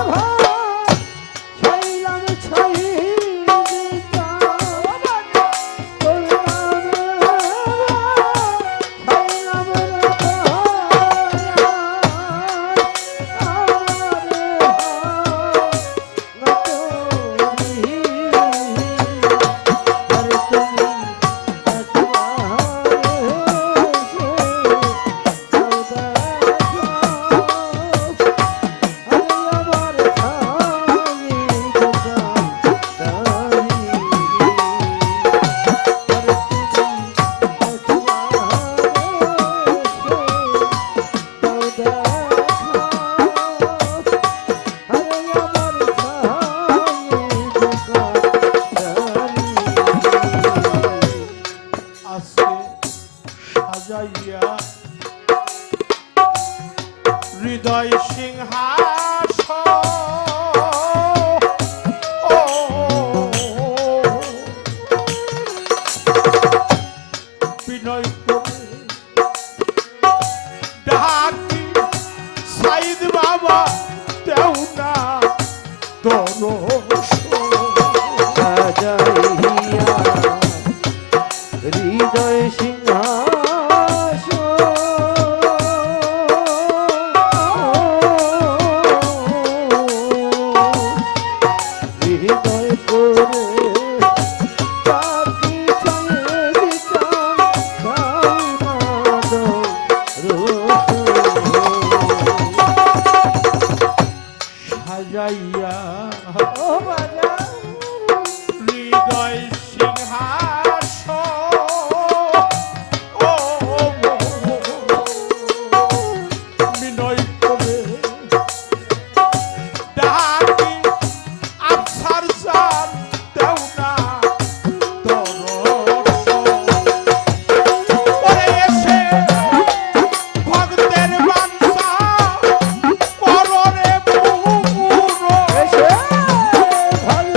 ভাই ছাইলাম ছাই দিতাম তোর নামে ছাইলাম আজকে সাজাইয়া হৃদয় সিংহাসন ও বিনয় করে ডাকি সাইদ বাবা দেও না দর্শন সাজাইয়া হৃদয় হৃদয় করে পাখি ছায়ে দিতাম সাজাইয়া ও বাজা হৃদয় সিংহাসন ও বিনয় করে ডাকি আফসার জান দেও না দর্শন ওরে এসে ভক্তের বাঞ্ছা কররে পুরো এসে ভালো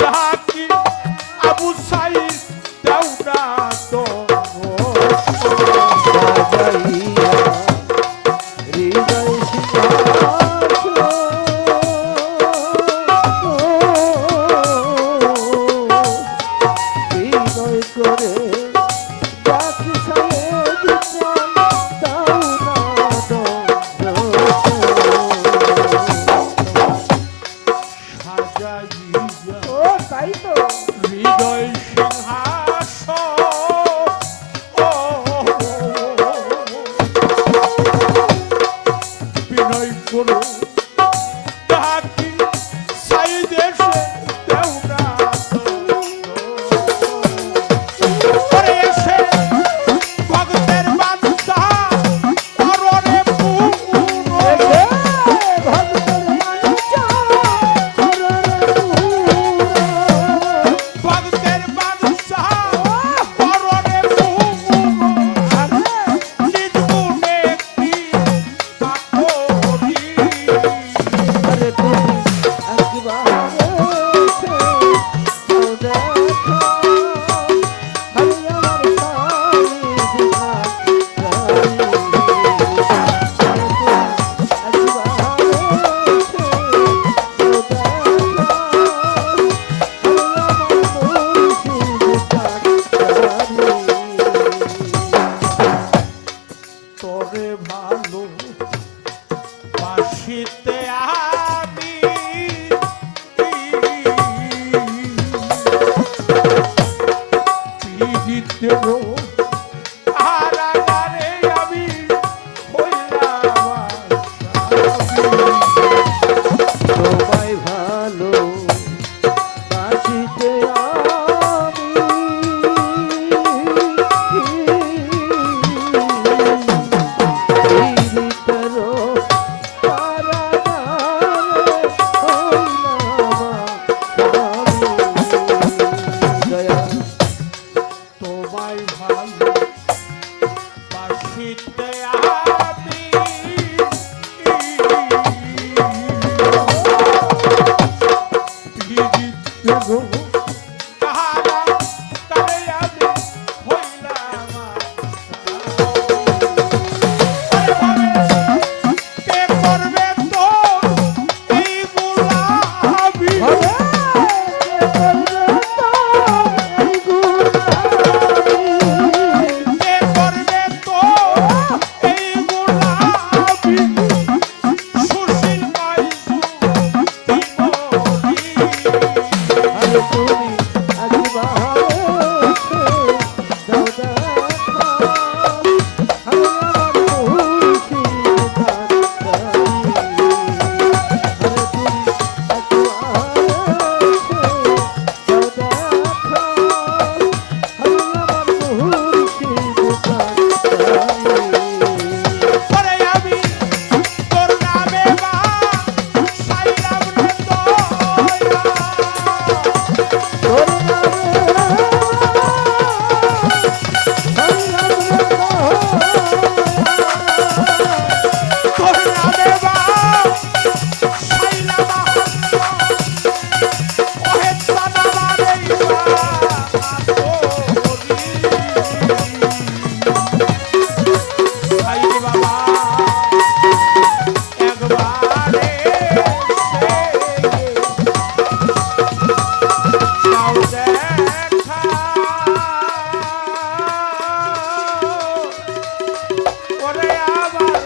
ডাকি আবু সাইদ দেওরা তো সাজাইয়া হৃদয় সিংহাসন হৃদয় করে ডাকি সায়েদ চান দাও না সাজাইয়া ও তাই তো হৃদয় সিংহাসন বিনয় করো ডাকি সাইদ এসে দেওরা পরে এসে ভক্তের বাদশা পরনে পুরো ভক্তের মানুষা ভক্তের বাদশা পরনে পুরো নির্গুণে কি পাপড়ি আরে তুমি একবার এসে তো দেখো আমি আমার তোরে ভালো বাসিতে আমি পীড়িতের আরাগারে আমি হইলাম তোমায় ভালো বাসিতে তোমায় ভালো বাসিতে আমি পীড়িতের কাহারা কারে আমি হইলাম কে করবে তো এই গুলামি কে করবে তো এই গুলামি সুশীল বাইসু পরে আমি তোর নামে বা সাইলাম রে দয়া তোর নামে বা সাইলাম ওহে সানামা দেইবা সাইদ বাবা একবারে নাও দেখা ওরে আমার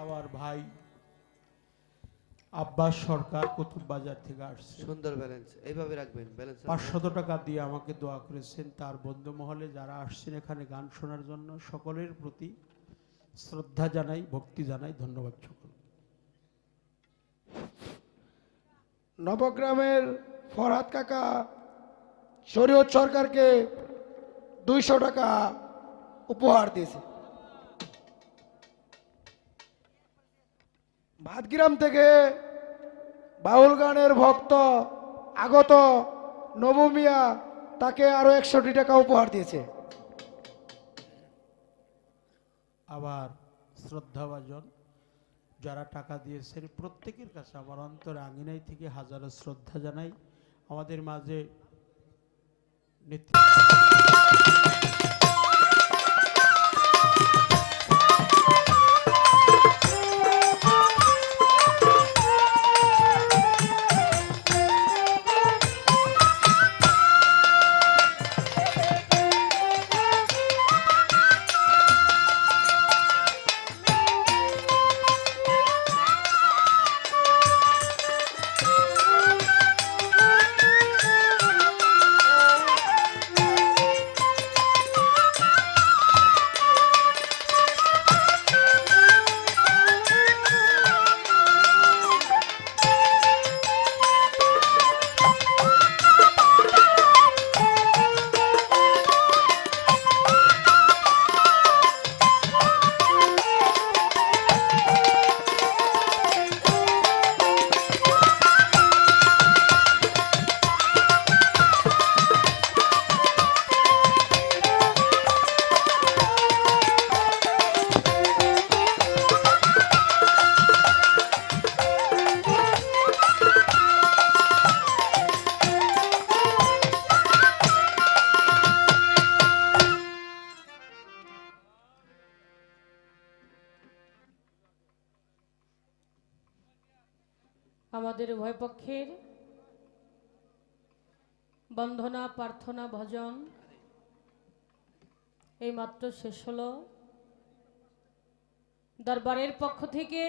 আমার ভাই আব্বাস সরকার কুতুব বাজার থেকে আসছে সুন্দর ব্যালেন্স এইভাবে রাখবেন ব্যালেন্স 500 টাকা দিয়ে আমাকে দোয়া করেছেন তার বন্ধু মহলে যারা আসছেন এখানে গান শোনার জন্য সকলের প্রতি শ্রদ্ধা জানাই ভক্তি জানাই ধন্যবাদ সকল নবগ্রামের ফরহাদ কাকা শরীয়ত সরকারকে 200 টাকা উপহার দিয়েছে। ভাতগ্রাম থেকে বাউল গানের ভক্ত আগত নবমিয়া তাকে আরো 100টি টাকা উপহার দিয়েছে। আবার শ্রদ্ধাভাজন যারা টাকা দিয়েছেন প্রত্যেকের কাছে আমার অন্তর আঙিনাই থেকে হাজারো শ্রদ্ধা জানাই। আমাদের মাঝে আমাদের উভয় পক্ষের বন্দনা প্রার্থনা ভজন এই মাত্র শেষ হলো। দরবারের পক্ষ থেকে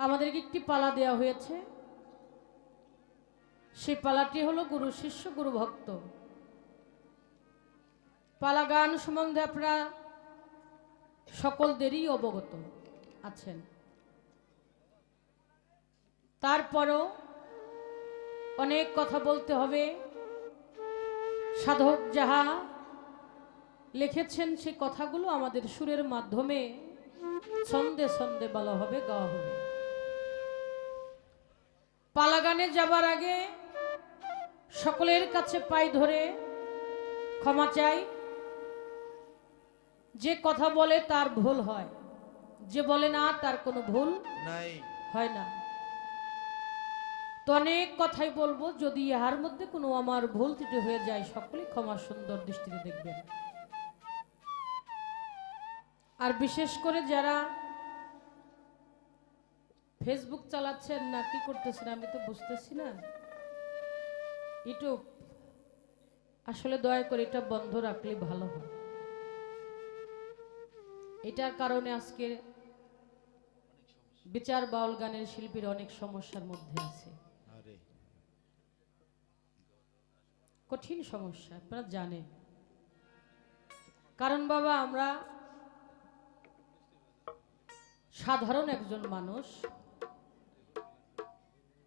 আমাদেরকে একটি পালা দেওয়া হয়েছে। সেই পালাটি হলো গুরু শিষ্য গুরু ভক্ত পালা। গান সম্বন্ধে আপনারা সকলদেরই অবগত আছেন। তারপরও অনেক কথা বলতে হবে। সাধক যাহা লিখেছেন সেই কথাগুলো আমাদের সুরের মাধ্যমে ছন্দে ছন্দে বলা হবে, গাওয়া হবে। পালা গানে যাবার আগে সকলের কাছে পাই ধরে ক্ষমা চাই। যে কথা বলে তার ভুল হয়, যে বলে না তার কোনো ভুল হয় না। তো অনেক কথাই বলবো, যদি ইহার মধ্যে কোনো আমার ভুল ত্রুটি হয়ে যায় সকলেই ক্ষমা সুন্দর দৃষ্টিতে দেখবেন। আর বিশেষ করে যারা ফেসবুক চালাচ্ছেন না কি করতেছেন আমি তো বুঝতেছি না, ইউটিউব আসলে দয়া করে এটা বন্ধ রাখলে ভালো হয়। এটার কারণে আজকে বিচার বাউল গানের শিল্পীর অনেক সমস্যার মধ্যে আছে, কঠিন সমস্যা আপনারা জানেন। কারণ বাবা আমরা সাধারণ একজন মানুষ,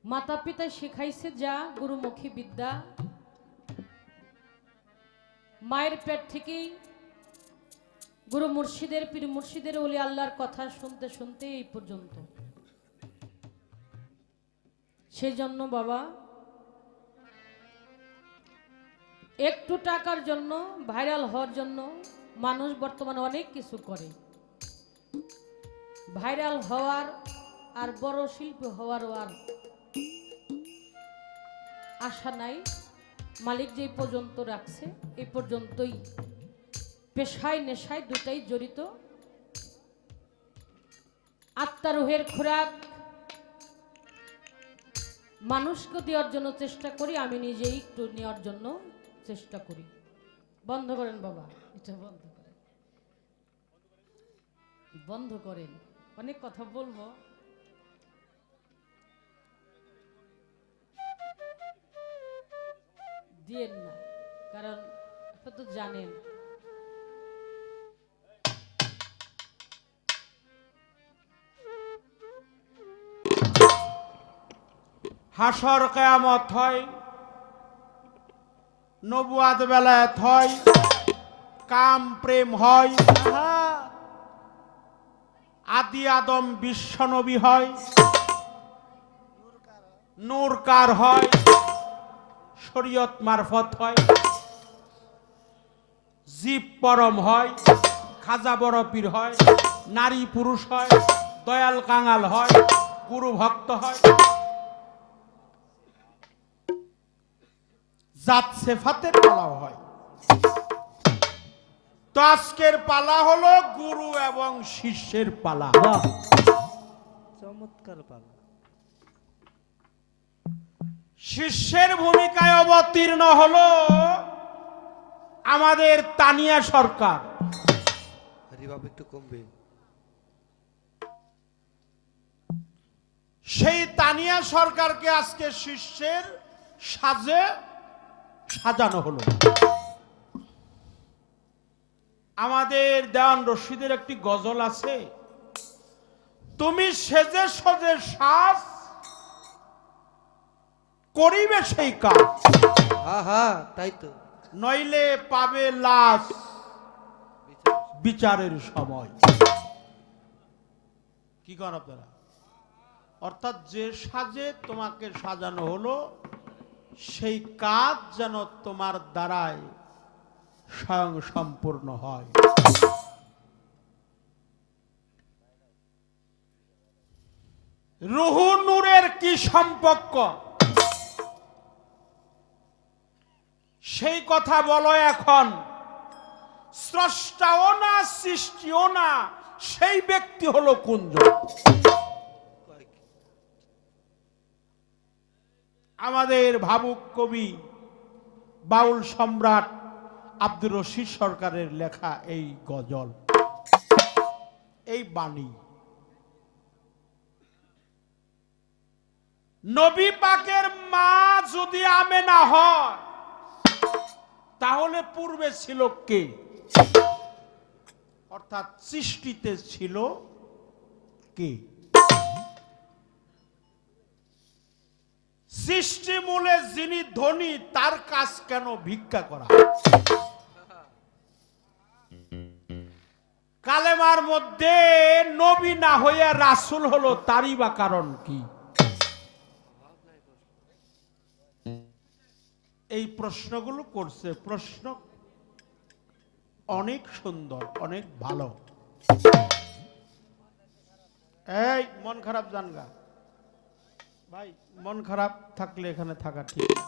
মাতা পিতা শেখাইছে যা গুরুমুখী বিদ্যা, মায়ের পেট থেকেই গুরু মুর্শিদের পীর মুর্শিদের ওলি আল্লাহর কথা শুনতে শুনতে এই পর্যন্ত। সেই জন্য বাবা একটু টাকার জন্য ভাইরাল হওয়ার জন্য মানুষ বর্তমানে অনেক কিছু করে। ভাইরাল হওয়ার আর বড় শিল্পী হওয়ারও আর আশা নাই। মালিক যে পর্যন্ত রাখছে এই পর্যন্তই। পেশায় নেশায় দুটাই জড়িত। আত্মারুহের খোরাক মানুষকে দেওয়ার জন্য চেষ্টা করি, আমি নিজেই একটু নেওয়ার জন্য চেষ্টা করি। বন্ধ করেন বাবা, এটা বন্ধ করেন, বন্ধ করেন। অনেক কথা বলবো, দিয়েন না, কারণ আপনি তো জানেন হাসর কিয়ামত হয়, নবুয়াত বেলায়েত হয়, কাম প্রেম হয়, আদি আদম বিশ্ব নবী হয়, নূরকার হয়, শরীয়ত মারফত হয়, জীব পরম হয়, খাজা বড় পীর হয়, নারী পুরুষ হয়, দয়াল কাঙাল হয়, গুরু ভক্ত হয়, জাত সেফাতের পালাও হয়। তো আজকের পালা হলো গুরু এবং শিষ্যের পালা। বাহ, চমৎকার পালা। শিষ্যের ভূমিকায় অবতীর্ণ হলো আমাদের তানিয়া সরকার। রিভাব একটু কমবে। সেই তানিয়া সরকারকে আজকে শিষ্যের সাজে সাজানো হলো। আমাদের দেওয়ান রশিদের একটি গজল আছে, তুমি সেজে সজে সাজ করিবে সেই কাজ, হ্যাঁ হ্যাঁ তাই তো। নইলে পাবে লাশ বিচারের সময়। কি করেন আপনারা? অর্থাৎ যে সাজে তোমাকে সাজানো হলো সেই কাজ যেন তোমার দ্বারাই স্বয়ং সম্পূর্ণ হয়। রুহু নূরের কি সম্পর্ক সেই কথা বলো এখন। স্রষ্টাও না সৃষ্টিও না, সেই ব্যক্তি হলো কুঞ্জন। আমাদের ভাবুক কবি বাউল সম্রাট আব্দুর রশিদ সরকারের লেখা এই গজল, এই বাণী। নবী পাকের মা যদি আমেনা হয় তাহলে পূর্বে ছিল কে? অর্থাৎ সৃষ্টিতে ছিল কে? সৃষ্টি মূলে যিনি ধনী, তার কাজ কেন ভিক্ষা করা? কালেমার মধ্যে নবী না হইয়া রাসূল হলো, তারই বা কারণ কি? এই প্রশ্নগুলো করছে। প্রশ্ন অনেক সুন্দর, অনেক ভালো। এই মন খারাপ জানগা ভাই, মন খারাপ থাকলে এখানে থাকা ঠিক না।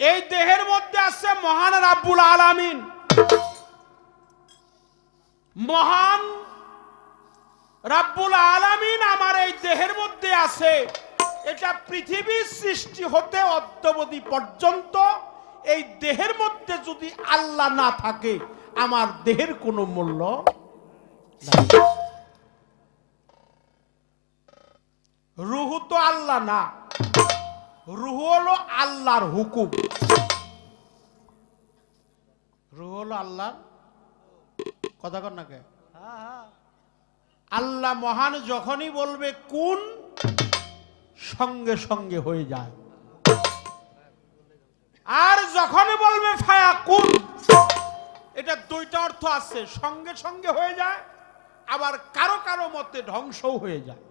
এই দেহের মধ্যে আছে মহান রাব্বুল আলামিন। মহান রাব্বুল আলামিন আমার এই দেহের মধ্যে আছে। এটা পৃথিবীর সৃষ্টি হতে অদ্যাবধি পর্যন্ত এই দেহের মধ্যে যদি আল্লাহ না থাকে, আমার দেহের কোনো মূল্য নাই। রুহু তো আল্লাহ না, রুহু হলো আল্লাহর হুকুম। রুহু হলো আল্লাহর কথা কর না কে? আল্লাহ মহান যখনই বলবে কুন, সঙ্গে সঙ্গে হয়ে যায়। আর যখনই বলবে ফায়া কুন, এটা দুইটা অর্থ আছে, সঙ্গে সঙ্গে হয়ে যায়, আবার কারো কারো মতে ধ্বংসও হয়ে যায়।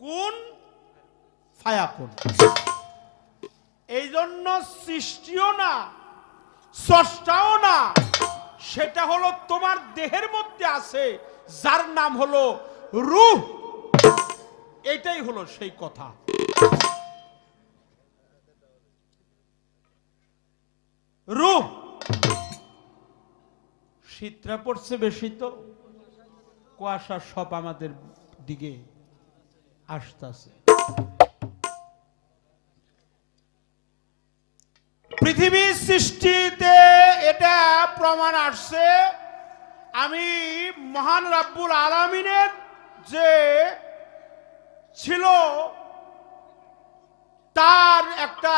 কুন ফায়া কুন। এই জন্য সৃষ্টিও না, স্রষ্টাও না, সেটা হলো তোমার দেহের মধ্যে আছে, যার নাম হলো রূহ। এটাই হলো সেই কথা। রূহ। শীতটা পড়ছে বেশি, তো কুয়াশা সব আমাদের দিকে আসতেছে। পৃথিবীর সৃষ্টিতে এটা প্রমাণ আসছে, আমি মহান রাব্বুল আলামিনের যে ছিল, তার একটা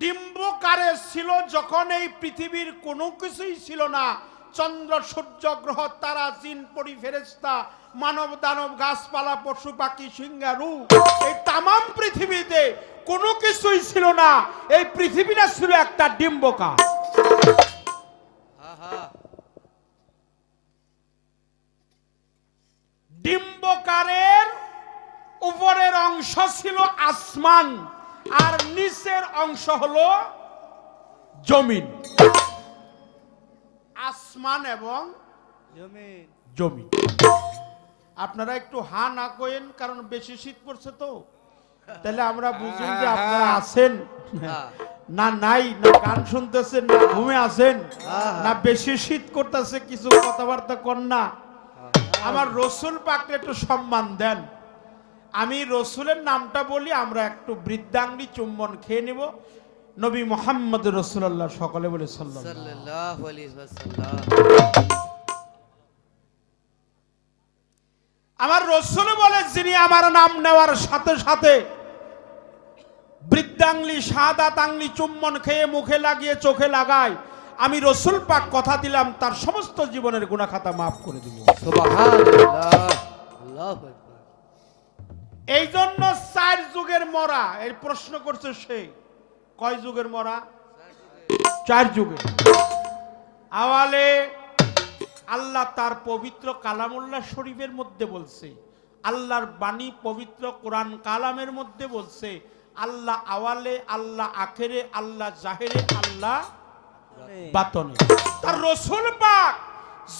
ডিম্বকারে ছিল। যখন এই পৃথিবীর কোনো কিছুই ছিল না, চন্দ্র সূর্য গ্রহ তারা জিন পরি ফেরেশতা মানব দানব গাছপালা পশু পাখি সিংহারু, এই তামাম পৃথিবীতে কোনো কিছুই ছিল না। এই পৃথিবীটা ছিল একটা ডিম্বকার। ডিম্ব অন্ধকারের উপরের অংশ ছিল আসমান আর নিচের অংশ হলো জমিন। আসমান এবং জমিন। জমিন। আপনারা একটু হা না কইেন, কারণ বেশি শীত পড়ছে তো, তাহলে আমরা বুঝি যে আপনারা আছেন হ্যাঁ। না নাই, না গান শুনতেছেন, না ঘুমে আছেন, না বেশি শীত করতেছে, কিছু কথাবার্তা কর না। আমার রসুল পাককে একটু সম্মান দেন। আমি রসুলের নামটা বলি, আমরা একটু বৃদ্ধাঙ্গি চুম্বন খেয়ে নিব। নবী মোহাম্মদ রসুল্লাহ, সকলে বলে সাল্লাল্লাহু সাল্লাল্লাহু আলাইহি ওয়াসাল্লাম। আমার রসুল বলে, যিনি আমার নাম নেওয়ার সাথে সাথে বৃদ্ধাঙ্গলি সাদাত আঙ্গলি চুম্বন খেয়ে মুখে লাগিয়ে চোখে লাগায়, আমি রসুল পাক কথা দিলাম তার সমস্ত জীবনের গুনাহ খাতা মাফ করে দিব। সুবহানাল্লাহ, আল্লাহু আকবার। এই জন্য 4 যুগের মরা, এই প্রশ্ন করছে সে, কয় যুগের মরা? 4 যুগের। আওয়ালে আল্লাহ তার পবিত্র কালামুল্লাহ শরীফের মধ্যে বলছে, আল্লাহর বাণী পবিত্র কোরআন কালামের মধ্যে বলছে, আল্লাহ আওয়ালে, আল্লাহ আখেরে, আল্লাহ জাহেরে, আল্লাহ বাতনে। তার রসুল পাক,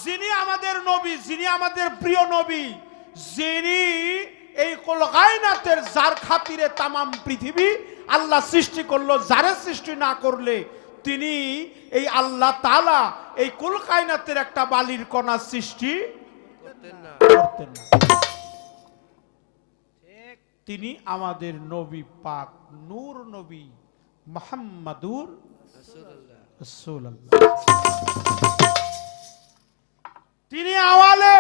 যিনি আমাদের নবী, যিনি আমাদের প্রিয় নবী, যিনি এই কুল কায়নাতের, যার খাতিরে তামাম পৃথিবী আল্লাহ সৃষ্টি করলো, যারে সৃষ্টি না করলে তিনি এই আল্লাহ তাআলা এই কুল কায়নাতের একটা বালির কণা সৃষ্টি করতেন না। করতেন না। তিনি আমাদের নবী পাক, নূর নবী মুহাম্মাদুর রাসূলুল্লাহ। রাসূলুল্লাহ। তিনি আওয়ালে,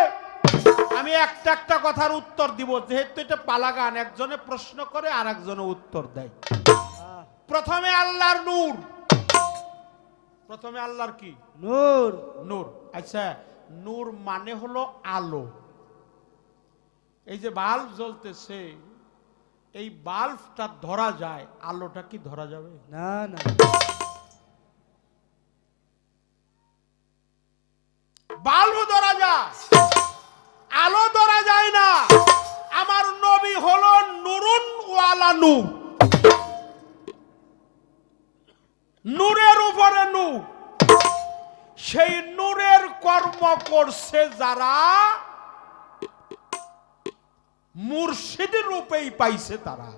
আমি একটা একটা কথার উত্তর দিব, যেহেতু এটা পালাগান, একজনে প্রশ্ন করে আর একজনে উত্তর দেয়। প্রথমে আল্লাহর নূর, প্রথমে আল্লাহর কি? নূর। নূর। আচ্ছা, নূর মানে হলো আলো। এই যে বাল্ব জ্বলতেছে, এই বাল্বটা ধরা যায়, আলোটা কি ধরা যাবে? না না। বাল্ব ধরা যায়, আলো ধরা যায় না। আমার নবী হলো নুরুন ওয়ালা নূর, নূরের উপরে নূর। সেই নূরের কর্ম করছে যারা মুর্শিদ রূপেই পাইছে তারা।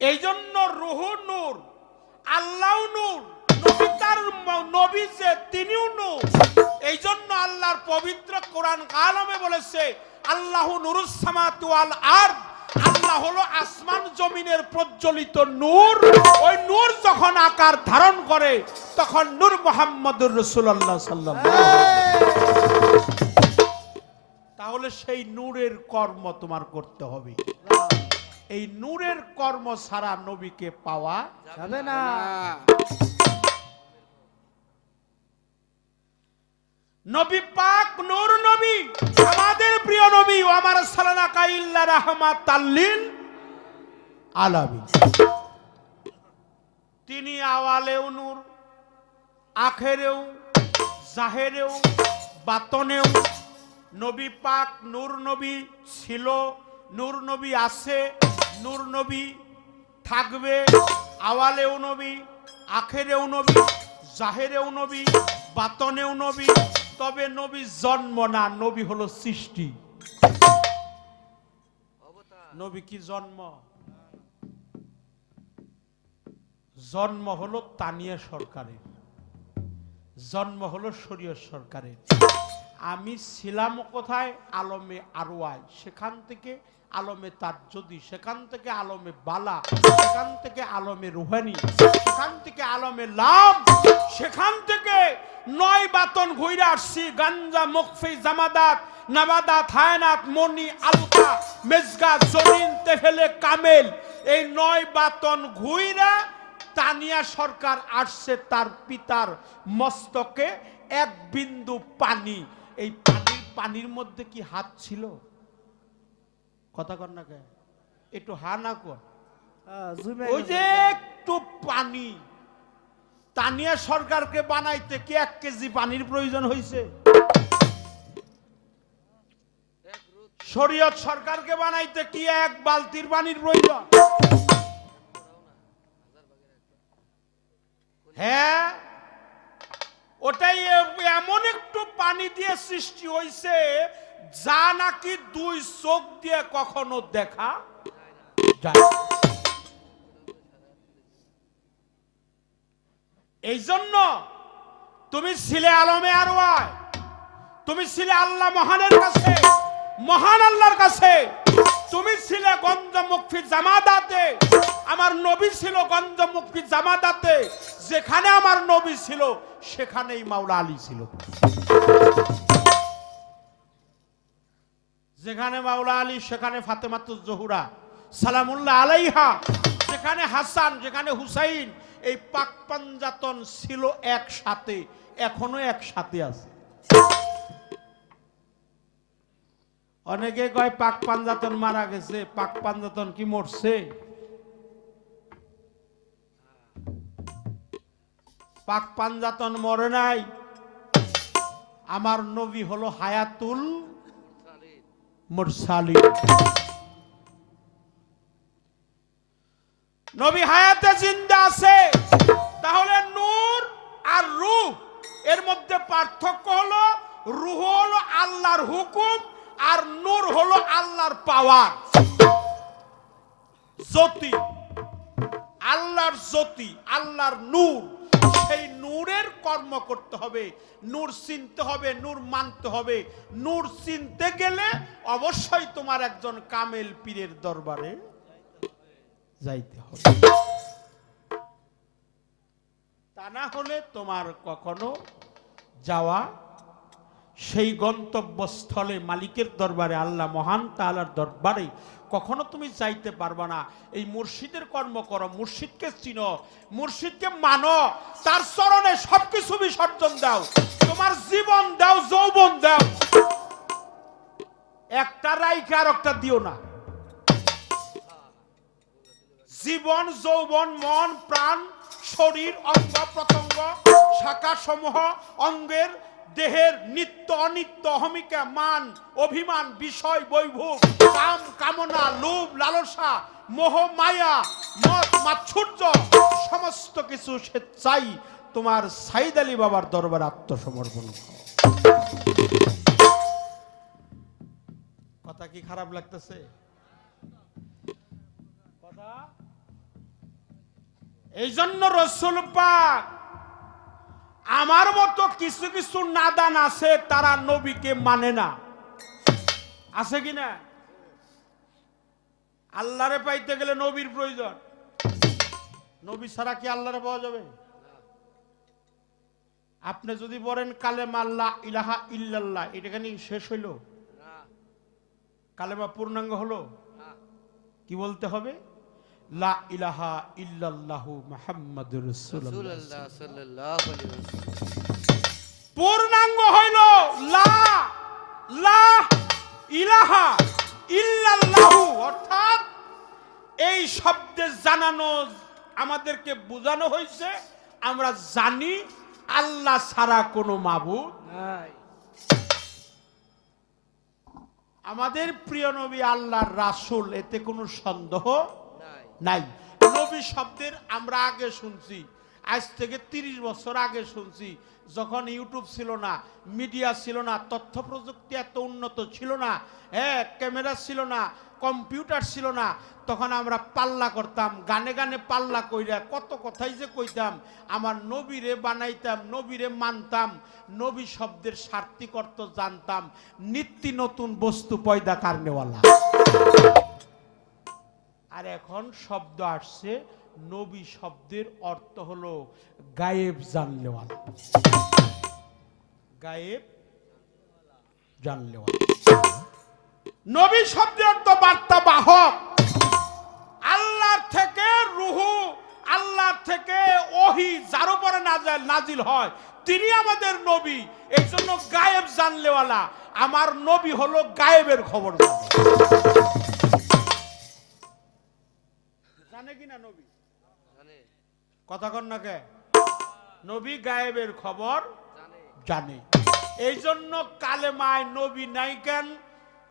এই জন্য রূহ নূর, আল্লাহ নূর, নবী তার নবী যে তিনিও নূর। এই জন্য আল্লাহর পবিত্র কোরআন কালামে বলেছে, আল্লাহু নূরুস সামাওয়াতি ওয়াল আরদ, আল্লাহ হলো আসমান জমিনের প্রজ্বলিত নূর। ওই নূর যখন আকার ধারণ করে, তখন নূর মুহাম্মদুর রাসূলুল্লাহ সাল্লাল্লাহু আলাইহি ওয়াসাল্লাম। তাহলে সেই নূরের কর্ম তোমার করতে হবে। এই নূরের কর্ম ছাড়া নবীকে পাওয়া যাবে না। নবী পাক নূর নবী, আমাদের প্রিয় নবী, ওয়া মা আরসালনাকা ইল্লা রাহমাতাল লিল আলামিন। তিনি আওয়ালেও নূর, আখেরেও, জাহেরেও, বাতনেও। নবী পাক নূর নবী ছিল, নূর নবী আছে, নূর নবী থাকবে। আওয়ালেও নবী, আখেরেও নবী, জাহেরেও নবী, বাতনেও নবী। তবে নবী জন্ম না, নবী হলো সৃষ্টি। নবী কি জন্ম? জন্ম হলো তানিয়া সরকারের, জন্ম হলো শরীয়ত সরকারের। আমি ছিলাম কোথায়? আলমে আরওয়ায়, সেখান থেকে আলমে তাজ্জুদি, সেখান থেকে আলমে বালা, সেখান থেকে আলমে রুহানি, সেখান থেকে আলমে লাম, সেখান থেকে 9 বাতন ঘুরে আসছি। গাঞ্জা, মুকফি, জামাদাত, নাবাদাত, হায়ানাত, মনি, আলতা, মেজগা, জরিন, তেফেলে, কামেল। এই 9 বাতন ঘুইরা তানিয়া সরকার আসছে তার পিতার মস্তকে 1 বিন্দু পানি। এই পানির মধ্যে কি হাত ছিল? কথা কর না কে, একটু হা না কর। ওই যে একটু পানি, তানিয়া সরকারকে বানাইতে কি 1 কেজি পানির প্রয়োজন হয়েছে? শরীয়ত সরকারকে বানাইতে কি 1 বালতির পানির প্রয়োজন? হ্যাঁ, ওটাই এমন একটু পানি দিয়ে সৃষ্টি হয়েছে যা নাকি 2 চোখ দিয়ে কখনো দেখা যায় না। এই জন্য তুমি ছিলে আলমে আরওয়াহ, তুমি ছিলে আল্লাহ মহানের কাছে, মহান আল্লাহর কাছে, তুমি ছিলে গঞ্জমুখী জামাদাতে, আমার নবী ছিল গঞ্জমুখী জামাদাতে। যেখানে আমার নবী ছিল সেখানেই মাওলা আলী ছিল। যেখানে মাওলা আলী সেখানে ফাতেমাতুজ জোহরা সালামুল্লাহ আলাইহা, যেখানে হাসান, যেখানে হুসাইন, এই পাক পাঞ্জাতন ছিল একসাথে, এখনো একসাথে আছে। অনেকে কয় পাক পাঞ্জাতন মারা গেছে, পাক পাঞ্জাতন কি মরছে? পাক পাঞ্জাতন মরে নাই। আমার নবী হলো হায়াতুল মুরসালিন। নবী হায়াতে জিন্দা আছে। তাহলে নূর আর রূহ এর মধ্যে পার্থক্য হলো, রূহ হলো আল্লাহর হুকুম আর নূর হলো আল্লাহর পাওয়ার, জ্যোতি, আল্লাহর জ্যোতি, আল্লাহর নূর। সেই নূরের কর্ম করতে হবে, নূর চিনতে হবে, নূর মানতে হবে। নূর চিনতে গেলে অবশ্যই তোমার একজন কামেল পীরের দরবারে যাইতে হবে, তা না হলে তোমার কখনো যাওয়া সেই গন্তব্যস্থলে মালিকের দরবারে, আল্লাহ মহান তাআলার দরবারে কখনো তুমি যাইতে পারবা না। এই মুর্শিদের কর্ম করো, মুর্শিদকে চিনো, মুর্শিদকে মানো, তার চরণে সবকিছু বিসর্জন দাও, তোমার জীবন দাও, যৌবন দাও, একটা রাইখে আর একটা দিও না। জীবন, যৌবন, মন, প্রাণ, শরীর, অঙ্গ প্রত্যঙ্গ, শাখা সমূহ, অঙ্গের, দেহের নিত্য অনিত্য, অহমিকা, মান, অভিমান, বিষয়, বৈভব, কাম, কামনা, লোভ, লালসা, মোহ, মায়া, মদ, মাৎসর্য, সমস্ত কিছু স্বেচ্ছাই তোমার সাইদ আলী বাবার দরবারে আত্মসমর্পণ করো। কথা কি খারাপ লাগতেছে? কথা এই জন্য রাসূল পাক, আমার মতো কিছু কিছু নাদান আছে, তারা নবীকে মানে না। আছে কি না? আল্লাহরে পাইতে গেলে নবীর প্রয়োজন। নবী ছাড়া কি আল্লাহরে পাওয়া যাবে? আপনি যদি বলেন কালেমা লা ইলাহা ইল্লাল্লাহ, এটা কি শেষ হইল? কালেমা পূর্ণাঙ্গ হলো? কি বলতে হবে? লা ইলাহা ইল্লাল্লাহু মুহাম্মাদুর রাসূলুল্লাহ সাল্লাল্লাহু আলাইহি ওয়াসাল্লাম। পূর্ণাঙ্গ হইল লা লা ইলাহা ইল্লাল্লাহু, অর্থাৎ এই শব্দে জানানো, আমাদেরকে বোঝানো হয়েছে আমরা জানি আল্লাহ ছাড়া কোনো মাবুদ নাই। আমাদের প্রিয় নবী আল্লাহর রাসূল, এতে কোনো সন্দেহ নাই। নবী শব্দের আমরা আগে শুনছি, আজ থেকে 30 বছর আগে শুনছি, যখন ইউটিউব ছিল না, মিডিয়া ছিল না, তথ্য প্রযুক্তি এত উন্নত ছিল না, হ্যাঁ, ক্যামেরা ছিল না, কম্পিউটার ছিল না, তখন আমরা পাল্লা করতাম, গানে গানে পাল্লা কইরা কত কথাই যে কইতাম। আমার নবীরে বানাইতাম, নবীরে মানতাম, নবী শব্দের সার্থিক অর্থ জানতাম, নিত্য নতুন বস্তু পয়দা কারনেওয়ালা। আর এখন শব্দ আসছে, নবী শব্দের অর্থ হলো গায়েব জানলেওয়ালা, গায়েব জানলেওয়ালা। নবী শব্দের অর্থ বার্তা বাহক, আল্লাহর থেকে রুহু, আল্লাহর থেকে ওহী যার উপরে নাজিল হয় তিনি আমাদের নবী। এই জন্য গায়েব জানলেওয়ালা, আমার নবী হলো গায়েবের খবর জানে কিনা নবী? কথা কন না কে? নবী গায়েবের খবর জানে। এই জন্য কালেমায় নবী নাই কেন,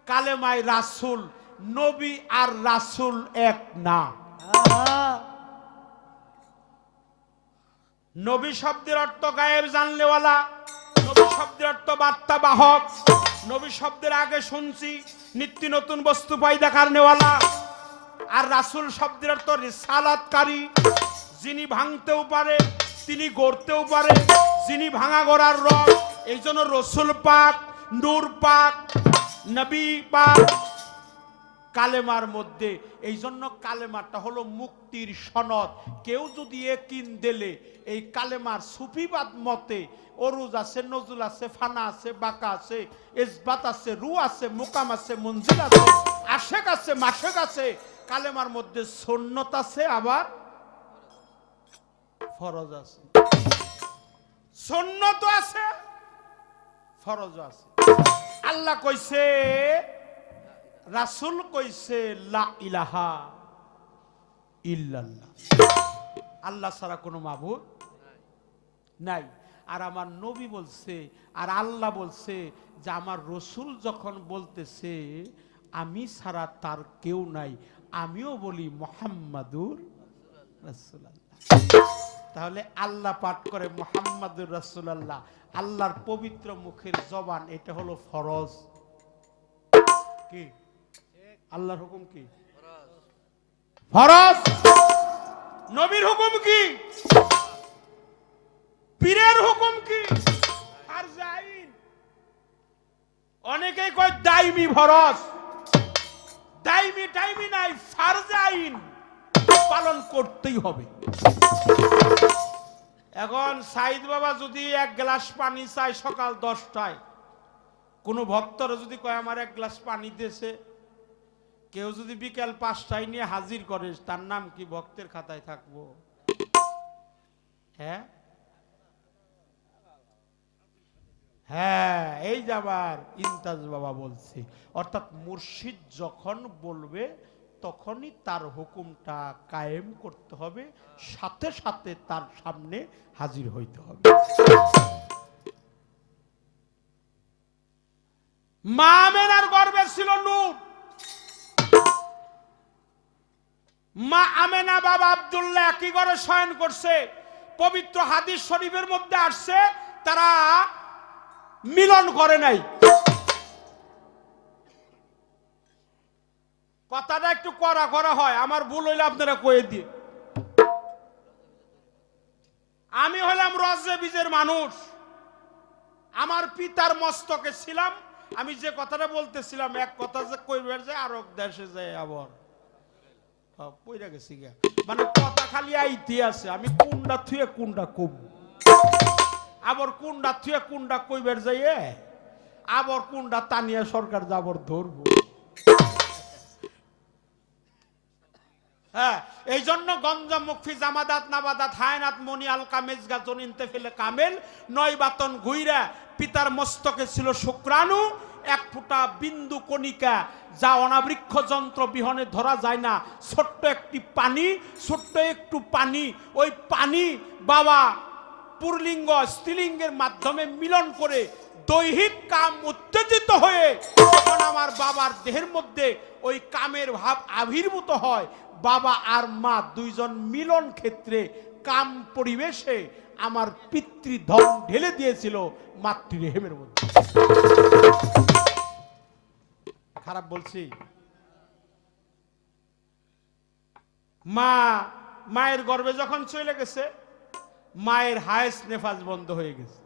কালেমায় রাসূল। নবী আর রাসূল এক না। নবী শব্দের অর্থ গায়েব জানলেওয়ালা, নবী শব্দের অর্থ বার্তা বাহক, নবী শব্দের আগে শুনছি নিত্য নতুন বস্তু পাই দেখার নেওয়ালা। আর রাসূল শব্দের অর্থ রিসালাতকারী, যিনি ভাঙতেও পারে তিনি গড়তেও পারে, যিনি ভাঙা গড়ার রব। এই জন্য রসুল পাক, নূর পাক, নবী পাক কালেমার মধ্যে। এই জন্য কালেমাটা হলো মুক্তির সনদ। কেউ যদি একিন দিলে এই কালেমার সুফিবাদ মতে অরুজ আছে, নজুল আছে, ফানা আছে, বাঁকা আছে, ইসবাত আছে, রু আছে, মুকাম আছে, মঞ্জিল আছে, আশেক আছে, মাশেক আছে। কালেমার মধ্যে সুন্নত আছে, আবার ফরজ আছে। সুন্নত আছে, ফরজ আছে। আল্লাহ কইছে, রাসূল কইছে লা ইলাহা ইল্লাল্লাহ, আল্লাহ ছাড়া কোনো মাবুদ নাই। আর আমার নবী বলছে, আর আল্লাহ বলছে যে আমার রসুল যখন বলতেছে আমি ছাড়া তার কেউ নাই, আমিও বলি মুহাম্মাদুর রাসূলুল্লাহ। তাহলে আল্লাহ পাঠ করে মুহাম্মাদুর রাসূলুল্লাহ, আল্লাহর পবিত্র মুখের জবান, এটা হলো ফরজ। কি আল্লাহর হুকুম কি? ফরজ। নবীর হুকুম কি? পীরের হুকুম কি? ফরজ আইন। অনেকেই কয় দাইমি ফরজ, দাইমি টাইমি নাই, ফরজ আইন পালন করতেই হবে। এখন সাইদ বাবা যদি এক গ্লাস পানি চায় সকাল 10টায়, কোন ভক্তরা যদি কয় আমার এক গ্লাস পানি দিয়েছে, কেউ যদি বিকেল 5টায় নিয়ে হাজির করে, তার নাম কি ভক্তের খাতায় থাকবো? হ্যাঁ হ্যাঁ, এই যাবার ইন্তাজ বাবা বলছে, অর্থাৎ মুর্শিদ যখন বলবে তখনই তার হুকুমটা কায়েম করতে হবে, সাথে সাথে তার সামনে হাজির হইতে হবে। মা আমেনার গর্ভে ছিল নূর। মা আমেনা বাবা আব্দুল্লাহ একই ঘরে শয়ন করছে। পবিত্র হাদিস শরীফের মধ্যে আসছে তারা মিলন করে নাই। কথাটা একটু করা করা হয়, আমার ভুল হইলে আপনারা কয়ে দিয়ে। আমি হলাম রজে বীজের মানুষ, আমার পিতার মস্তকে ছিলাম। আমি যে কথাটা বলতেছিলাম, এক কথা যে কইবার যায় আর এক দেশে যায় আবার পইরা গেছি গা, মানে কথা খালি আইতে আছে। আমি কোনটা থুয়ে কোনটা কম, আবার কোনটা থুয়ে কোনটা কইবার যাইয়ে আবার কোনটা তানিয়া সরকার যাবর ধরবো। হ্যাঁ, এই জন্য গঞ্জম মুখফি জামাদাত নাবাদাত হায়নাত মনি আল কামেজগা জনিনতে ফেলে কামেল 9 বাতন ঘুইরা পিতার মস্তকে ছিল শুক্রাণু, এক ফুটা বিন্দু কণিকা, যা অনাবৃক্ষ যন্ত্র বিহনে ধরা যায় না। ছোট্ট একটি পানি, ছোট্ট একটু পানি, ওই পানি বাবা পুরলিঙ্গ স্ত্রীলিঙ্গের মাধ্যমে মিলন করে দৈহিক কাম উত্তেজিত হয়ে যখন আমার বাবার দেহের মধ্যে ওই কামের ভাব আবির্ভূত হয়, বাবা আর মা দুইজন মিলন ক্ষেত্রে কাম পরিবেশে আমার পিতৃধন ঢেলে দিয়েছিল মাতৃরেহেমের মধ্যে। খারাপ বলছি? মায়ের গর্ভে যখন চলে গেছে, মায়ের হায়েস নেফাজ বন্ধ হয়ে গেছে।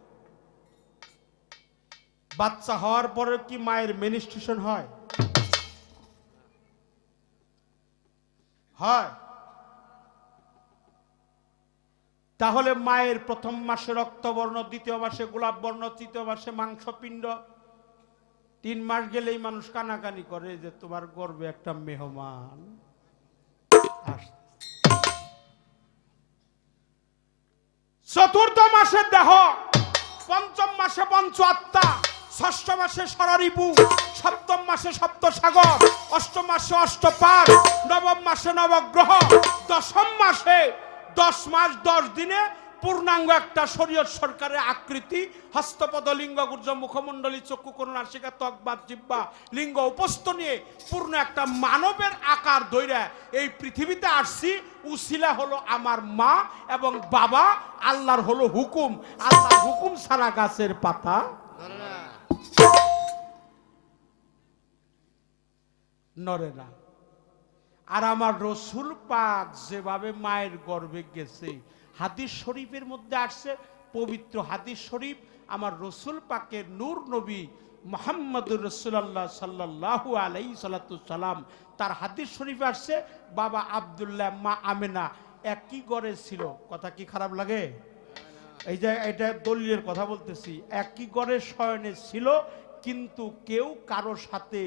বাচ্চা হওয়ার পরে কি মায়ের মেনিস্ট্রেশন হয়? হয়। তাহলে মায়ের প্রথম মাসে রক্তবর্ণ, দ্বিতীয় মাসে গোলাপ বর্ণ, তৃতীয় মাসে মাংসপিণ্ড, 3 মাস গেলেই মানুষ কানাকানি করে যে তোমার গর্ভে একটা মেহমান আসছে। চতুর্থ মাসে দেহ, পঞ্চম মাসে পঞ্চ আত্মা, ষষ্ঠ মাসে ষড়রিপু, সপ্তম মাসে সপ্ত সাগর, অষ্টম মাসে অষ্টপাদ, নবম মাসে নবগ্রহ, দশম মাসে 10 মাস 10 দিনে পূর্ণাঙ্গ একটা শরীয়ত সরকারের আকৃতি, হস্তপদ লিঙ্গ গুর্জ মুখমণ্ডলী চক্ষু করুণ নাসিকা ত্বক বাত জিহ্বা লিঙ্গ উপস্থ নিয়ে পূর্ণ একটা মানবের আকার ধইরা এই পৃথিবীতে আসছি। উসিলা হলো আমার মা এবং বাবা, আল্লাহর হলো হুকুম। আল্লাহর হুকুম ছাড়া গাছের পাতা ধরে না। নড়ে না। আর আমার রসুল পাক যেভাবে মায়ের গর্ভে গেছে, হাদিস শরীফের মধ্যে আসছে, পবিত্র হাদিস শরীফ, আমার রসুল পাকের নূর নবী মুহাম্মদুর রাসূলুল্লাহ সাল্লাল্লাহু আলাইহি সাল্লাম, তার হাদিস শরীফে আসছে বাবা আব্দুল্লাহ মা আমেনা একই ঘরে ছিল। কথা কি খারাপ লাগে? এই যে এটা দলিলের কথা বলতেছি, একই ঘরে শয়নে ছিল, কিন্তু কেউ কারো সাথে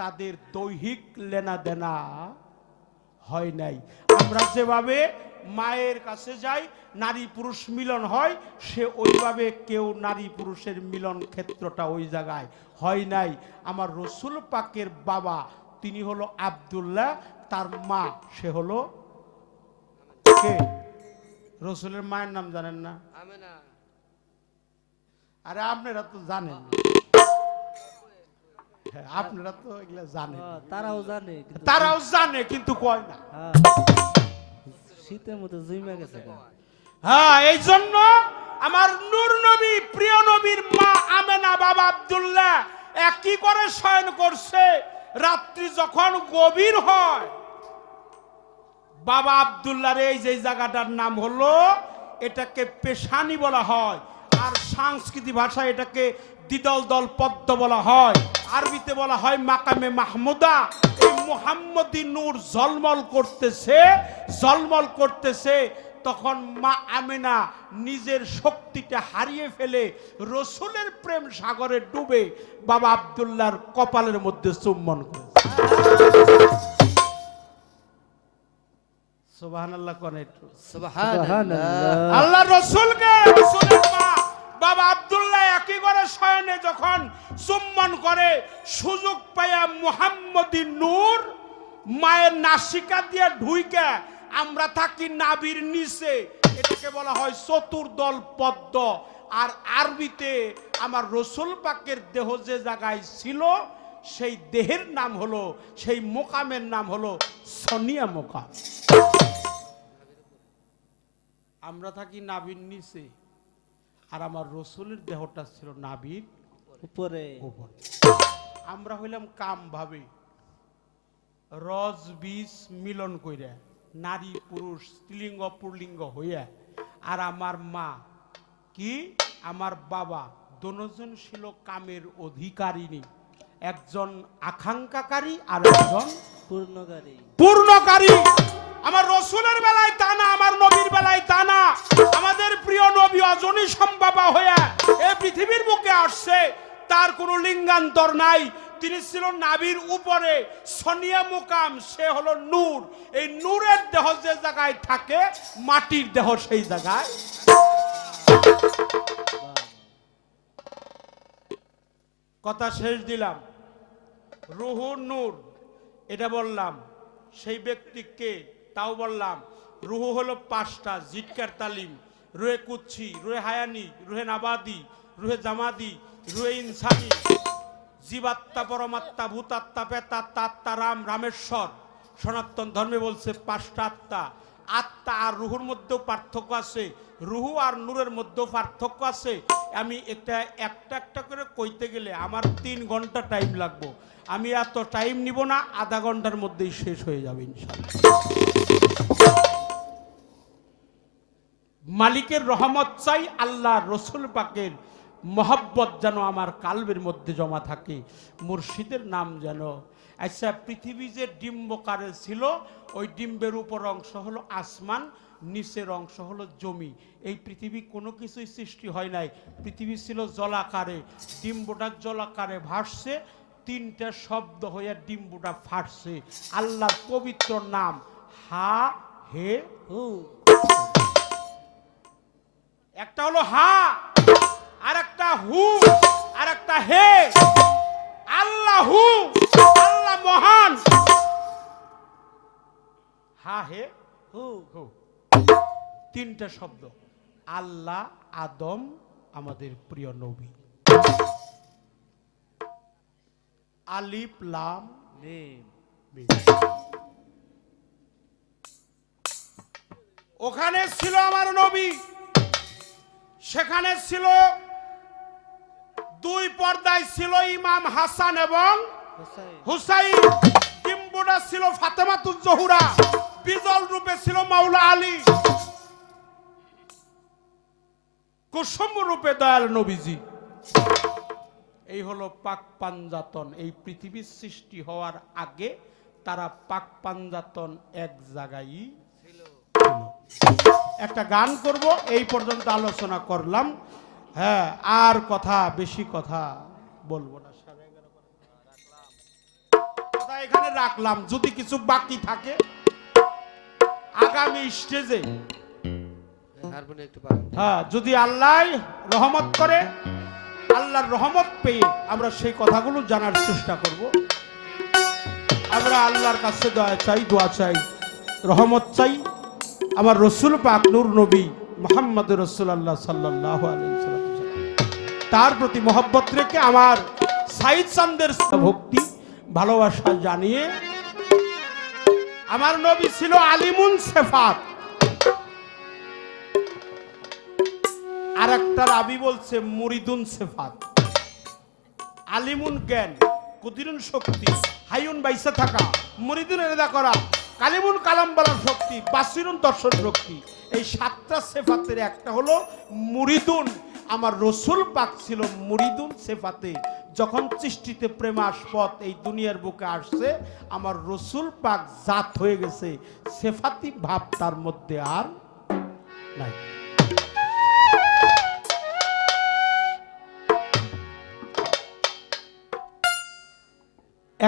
তাদের দৈহিক লেনা দেনা হয় নাই। আমরা যেভাবে মায়ের কাছে যাই, নারী পুরুষ মিলন হয়, সে ওইভাবে কেউ নারী পুরুষের মিলন ক্ষেত্রটা ওই জায়গায় হয় নাই। আমার রসুল পাকের বাবা তিনি হলো আব্দুল্লাহ, তার মা সে হলো কে? রসুলের মায়ের নাম জানেন না? আমেনা। আরে আপনারা তো জানেন, হ্যাঁ, আপনারা তো এগুলা জানেন, তারাও জানে তারাও জানে কিন্তু কয় না। শীতের মধ্যে জুইমা গেছে। হ্যাঁ, এই জন্য আমার নূর নবী প্রিয় নবীর মা আমেনা বাবা আব্দুল্লাহ একই করে শয়ন করছে। রাত্রি যখন গভীর হয়, বাবা আব্দুল্লাহর এই যে জায়গাটার নাম হলো, এটাকে পেশানি বলা হয়, আর সাংস্কৃতিক ভাষায় এটাকে দ্বিদল দল পদ্ম বলা হয়, আরবিতে বলা হয় মাকামে মাহমুদা। এই মুহাম্মদী নূর ঝলমল করতেছে, ঝলমল করতেছে। তখন মা আমেনা নিজের শক্তিটা হারিয়ে ফেলে রসুলের প্রেম সাগরে ডুবে বাবা আব্দুল্লাহর কপালের মধ্যে চুম্বন করে। সুবহানাল্লাহ কোন একটু সুবহানাল্লাহ। আল্লাহ রসুলকে, রসুলের মা বাবা আব্দুল্লাহ একই করে শয়নে যখন চুম্বন করে, সুযোগ পায়া মুহাম্মদী নূর মায়ের নাসিকা দিয়ে ঢুইকে, আমরা থাকি নাভির নিচে, এটাকে বলা হয় চতুর্দল পদ্ম। আর আরবিতে আমার রসুল পাকের দেহ যে জায়গায় ছিল, সেই দেহের নাম হলো, সেই মোকামের নাম হলো সনিয়া মোকাম। আমরা থাকি নাভির নিচে, আর আমার রসুলের দেহটা ছিল নাভির উপরে। উপর। আমরা হইলাম কাম ভাবে রজ বীজ মিলন কইরা নারী পুরুষ স্ত্রীলিঙ্গ পুরলিঙ্গ হইয়া, আর আমার মা কি আমার বাবা দুজন ছিল কামের অধিকারিণী, একজন আকাঙ্ক্ষাকারী আর একজন পূর্ণকারী। পূর্ণকারী। আমার রসুলের বেলায় তা না, আমার নবীর বেলায় তা না। আমাদের প্রিয় নবী অজনী সম্ভবা হয়ে এই পৃথিবীর বুকে আসছে, তার কোনো লিঙ্গান্তর নাই। তিনি ছিল নাভির উপরে সনিয়া মুকাম, সে হলো নূর। এই নূরের দেহ যে জায়গায় থাকে, মাটির দেহ সেই জায়গায়। কথা শেষ দিলাম। রুহু নূর এটা বললাম, সেই ব্যক্তিকে তাও বললাম। রুহু হলো পাঁচটা, জিটকার তালিম, রুহে কুচ্ছি, রুহে হায়ানি, রুহে নাবাদি, রুহে জামাদি, রুহে ইনসানি, জীবাত্মা, পরমাত্মা, ভূতাত্মা, পেতাত্মা, আত্মা, রাম, রামেশ্বর। সনাতন ধর্মে বলছে পাঁচটা আত্মা। আত্মা আর রুহুর মধ্যেও পার্থক্য আছে, রুহু আর নূরের মধ্যেও পার্থক্য আছে। আমি একটা একটা করে কইতে গেলে আমার 3 ঘন্টা টাইম লাগবে। আমি এত টাইম নিব না, আধা ঘন্টার মধ্যেই শেষ হয়ে যাবে ইনশাআল্লাহ। মালিকের রহমত চাই, আল্লাহ রসুল পাকের মহব্বত যেন আমার কালবের মধ্যে জমা থাকে, মুর্শিদের নাম যেন। আচ্ছা, পৃথিবী যে ডিম্বকারে ছিল, ওই ডিম্বের উপর অংশ হলো আসমান, নিচের অংশ হলো জমি। এই পৃথিবী কোনো কিছুই সৃষ্টি হয় নাই, পৃথিবী ছিল জলাকারে। ডিম্বটা জলাকারে ভাসছে, 3টা শব্দ হয়ে ডিম্বটা ফাটছে। আল্লাহর পবিত্র নাম হা হে হু। একটা হলো হা, আর একটা হু, আর একটা হে। আল্লাহু, আল্লাহ মহান। হা হে হু হু, 3টা শব্দ। আল্লাহ, আদম আমাদের প্রিয় নবী। আলিফ লাম মিম। মিম। ওখানে ছিল আমার নবী, সেখানে ছিল দুই পর্দায় ছিল ইমাম হাসান এবং হুসাইন। হুসাইন, কিম্বুডা ছিল ফাতেমাতুজ জোহরা, বিজল রূপে ছিল মাওলা আলী, কুসুম রূপে দয়াল নবীজি। এই হলো পাক পাঞ্জাতন। এই পৃথিবীর সৃষ্টি হওয়ার আগে তারা পাক পাঞ্জাতন এক জায়গায় ছিল। একটা গান করব, এই পর্যন্ত আলোচনা করলাম। হ্যাঁ, আর কথা বেশি কথা বলবো না, কথা এখানে রাখলাম। যদি কিছু বাকি থাকে আগামী স্টেজে, হারমোনিয়াম একটু পারেন। হ্যাঁ, যদি আল্লাহ রহমত করে, আল্লাহর রহমত পেয়ে আমরা সেই কথাগুলো জানার চেষ্টা করব। আমরা আল্লাহর কাছে দয়া চাই, দোয়া চাই, রহমত চাই। আমার রসুল পাক নূর নবী মুহাম্মদ রাসূলুল্লাহ সাল্লাল্লাহু আলাইহি ওয়াসাল্লাম, তার প্রতি মহব্বত রেখে আমার সাইদ চাঁদের ভক্তি ভালোবাসা জানিয়ে, আমার নবী ছিল আলিমুন সেফাত। আর একটা রাবি বলছে মুরিদুন সেফাত। আলিমুন জ্ঞান, কুদিরুন শক্তি, হাইউন বাইসা থাকা, মুরিদুন এরেদা করা, কালিমুন কালাম বলার শক্তি, বাসিরুন দর্শন শক্তি। এই সাতটা সেফাতের একটা হলো মুরিদুন। আমার রসুল পাক ছিল মুরিদুন সেফাতে। যখন সৃষ্টিতে প্রেমাস্পদ এই দুনিয়ার বুকে আসছে, আমার রসুল পাক জাত হয়ে গেছে, সেফাতি ভাব তার মধ্যে আর নাই।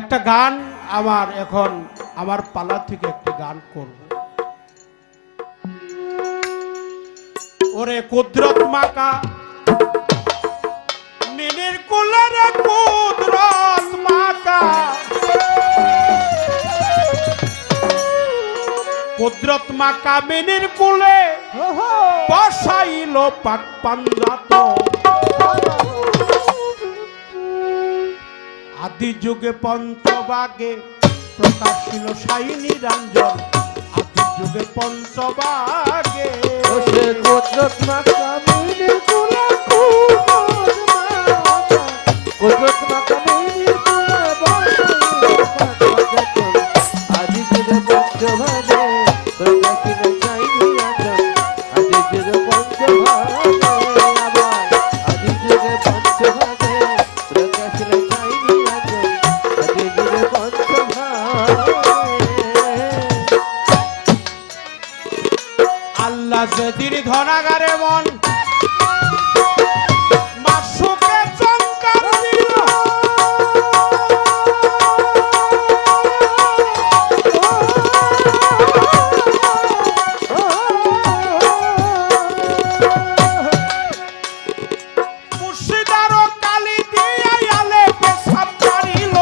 একটা গান আমার এখন আমার পালা থেকে একটি গান করব। ওরে কুদরত মাকা মিনির কুলে রে কুদরত মাকা, কুদরত মাকা মিনির কুলে বসাইল পাক পাঞ্জাত। আদি যুগে পঞ্চবাগে প্রকাশিল সাই নিরঞ্জন, আদি যুগে পঞ্চবাগে সে কুদরত মাকা মিনির কুলে কুদরত মাকা, কুদরত মাকা মিনির কুলে বসাইল আদি যুগে পঞ্চভাগে প্রকাশিল সাই নিরঞ্জন, আদি যুগে পঞ্চভাগে, আবার আদি যুগে পঞ্চভাগে প্রকাশিল সাই নিরঞ্জন, আদি যুগে পঞ্চভাগে। আল্লাহ যেদিন ধনাগারে মন মাসুকে চমকার দিল, মুর্শিদারও কালি দিয়া আলে পেশাব মারিল।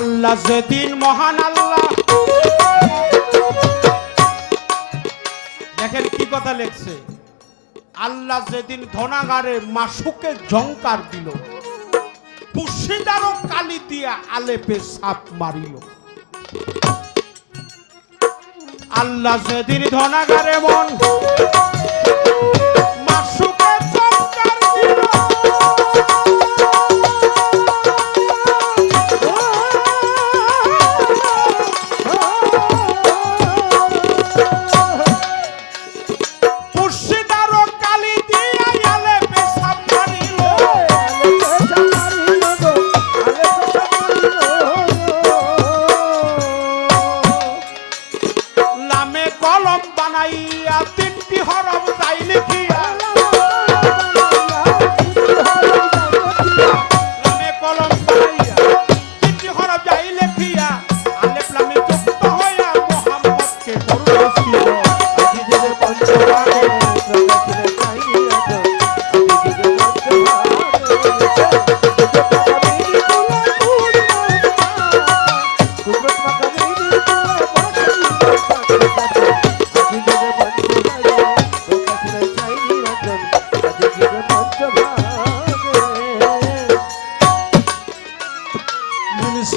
আল্লাহ যেদিন মহান আল্লাহ, দেখেন কি কথা লেখছে, আল্লাহ যেদিন ধনাগারে মাসুকে ঝংকার দিল, পুশিদারও কালি দিয়া আলেপে সাপ মারিল। আল্লাহ যেদিন ধনাগারে মন মাসুকে ঝংকার দিল, মুর্শিদারও কালি দিয়া আলেপে সাপ মারিল। লামে কলম বানাইয়া তিনটি হরফ যাই লিখিয়া, লামে কলম বানাইয়া তিনটি হরফ যাই লিখিয়া, আলেফ লামে যুক্ত হইয়া মুহাম্মদকে করুণাছিল।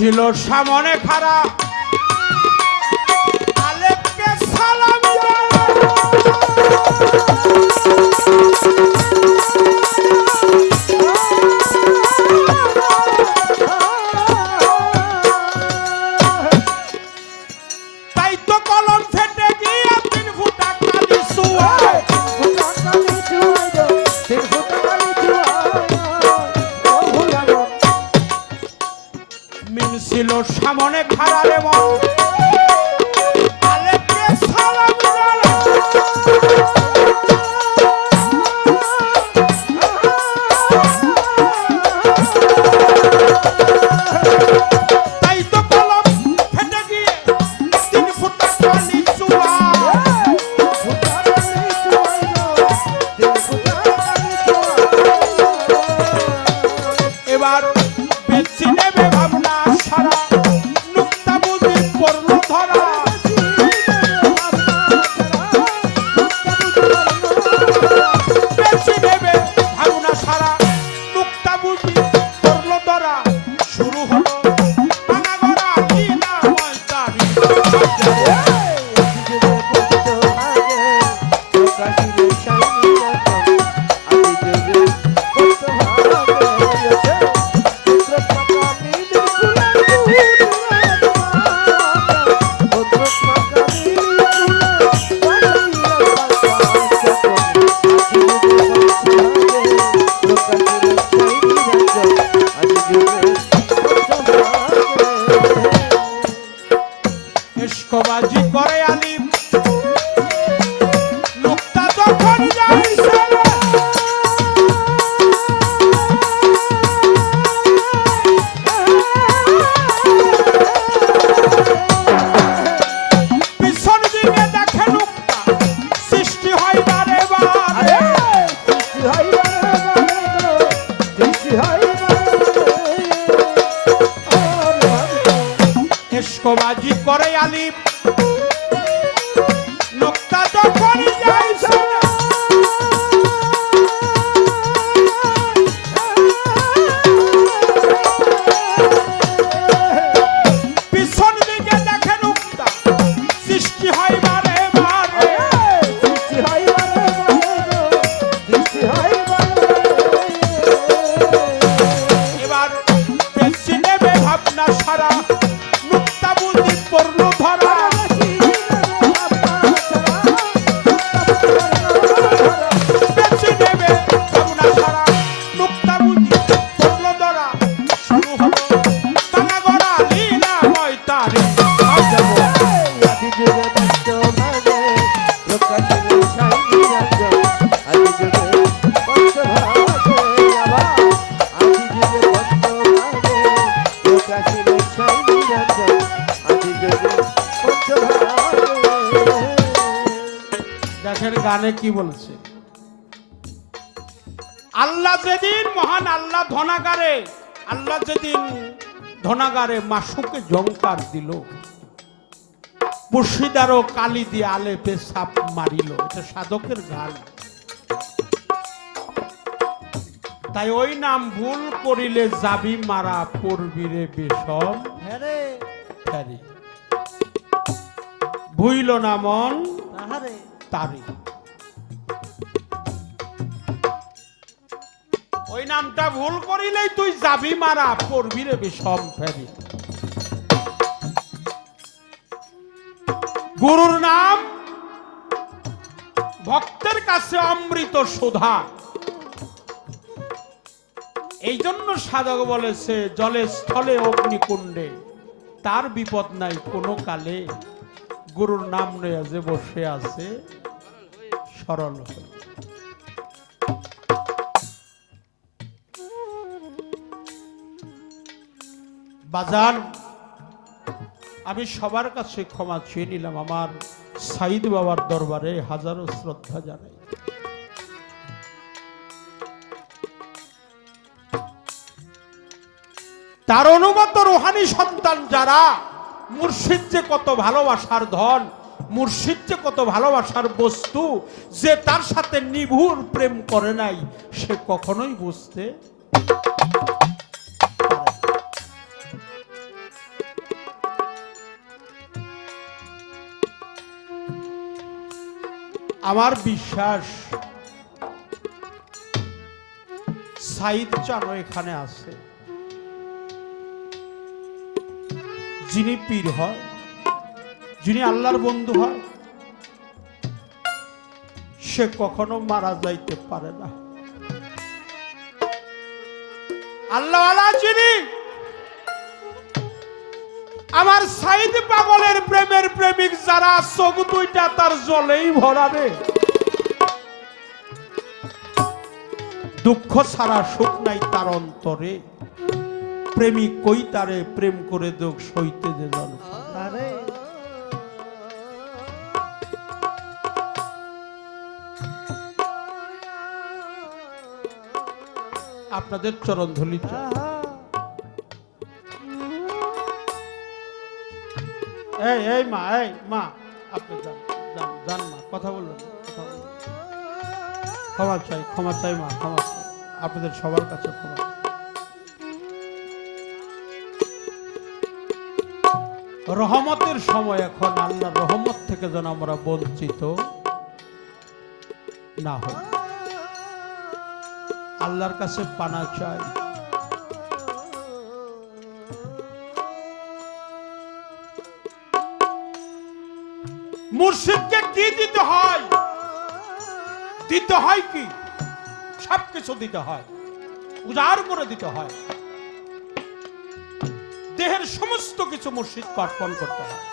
ছিল সামনে খাড়া আলেপকে সালাম তাই তো কলম ফেটে গিয়ে 3 ফুটা কালি সুয়ায় মিম ছিল সামনে খাড়া রে মন আলেপকে সালাম তাই তো কলম ফেটে গিয়ে 3 ফুটা কালি সুয়ায় এবার বেশি নেবে ভাবনা সারা নুক্তা বুঝি পড়লো ধরা বেশি নেবে ভাবনা সারা নুক্তা বুঝি পড়লো ধরা শুরু হলো ভাঙা গড়া লীলা ময়দানি এসকবাজি করে আলিম নুক্তা যখন যাইছে পিছন দিকে দেখে নুক্তা সৃষ্টি হয় বারে বারে এসকবাজি করে আলিম নুক্তা যখন যাইছে পিছন দিকে দেখে নুক্তা সৃষ্টি হয় বারে বারে এবার বেশি নেবে ভাবনা সারা নুক্তা বুঝি পড়লো ধরা বেশি নেবে ভাবনা সারা নুক্তা বুঝি পড়লো ধরা শুরু হলো ভাঙা গড়া লীলা ময়দানি দেখেন গানে কি বলছে আল্লাহ যেদিন মহান আল্লাহ যেদিন ধনাগারে মাসুকে জঙ্কার দিল মুর্শিদারও কালি দিয়ে আলেপে সাপ মারিল এটা সাধকের গান তাই ওই নাম ভুল করিলে যাবি মারা পড়বিরে বিষম ফেরি ভুইল না মন তারি ওই নামটা ভুল করিলেই তুই যাবি মারা পড়বিরে বিষম ফেরি গুরুর নাম ভক্তের কাছে অমৃত সুধা এই জন্য সাধক বলেছে জলে স্থলে অগ্নিকুণ্ডে তার বিপদ নাই কোনো কালে গুরুর নাম লইয়া যে বসে আছে সরল হয়ে। বাজান আমি সবার কাছে ক্ষমা চেয়ে নিলাম আমার সাইদ বাবার দরবারে হাজারো শ্রদ্ধা জানাই তার অনুগত রুহানি সন্তান যারা মুর্শিদ যে কত ভালোবাসার ধন মুর্শিদ যে কত ভালোবাসার বস্তু যে তার সাথে নিভুর প্রেম করে নাই সে কখনোই বুঝতে আমার বিশ্বাস সাইদ চানো এখানে আছে, যিনি পীর হয়, যিনি আল্লাহর বন্ধু হয়, সে কখনো মারা যাইতে পারে না। আল্লাহওয়ালা যিনি, আমার সাইদ পাগলের প্রেমের প্রেমিক যারা, চোখ দুইটা তার জলেই ভরাবে, দুঃখ ছাড়া সুখ নাই তার অন্তরে, প্রেমিক কই তারে প্রেম করে দুঃখ সইতে যে জল তারে। আপনাদের চরণ ধুলি এই মা, এই মা, আপনি যান যান যান মা, কথা বলবেন, কথা বলবেন। ক্ষমা চাই, ক্ষমা চাই মা, ক্ষমা চাই আপনাদের সবার কাছে ক্ষমা। রহমতের সময় এখন, আল্লাহর রহমত থেকে যেন আমরা বঞ্চিত না হই, আল্লাহর কাছে পানা চাই। মুর্শিদকে কি দিতে হয়? দিতে হয় কি? সবকিছু দিতে হয়, উজাড় করে দিতে হয়, দেহের সমস্ত কিছু মুর্শিদকে অর্পণ করতে হয়।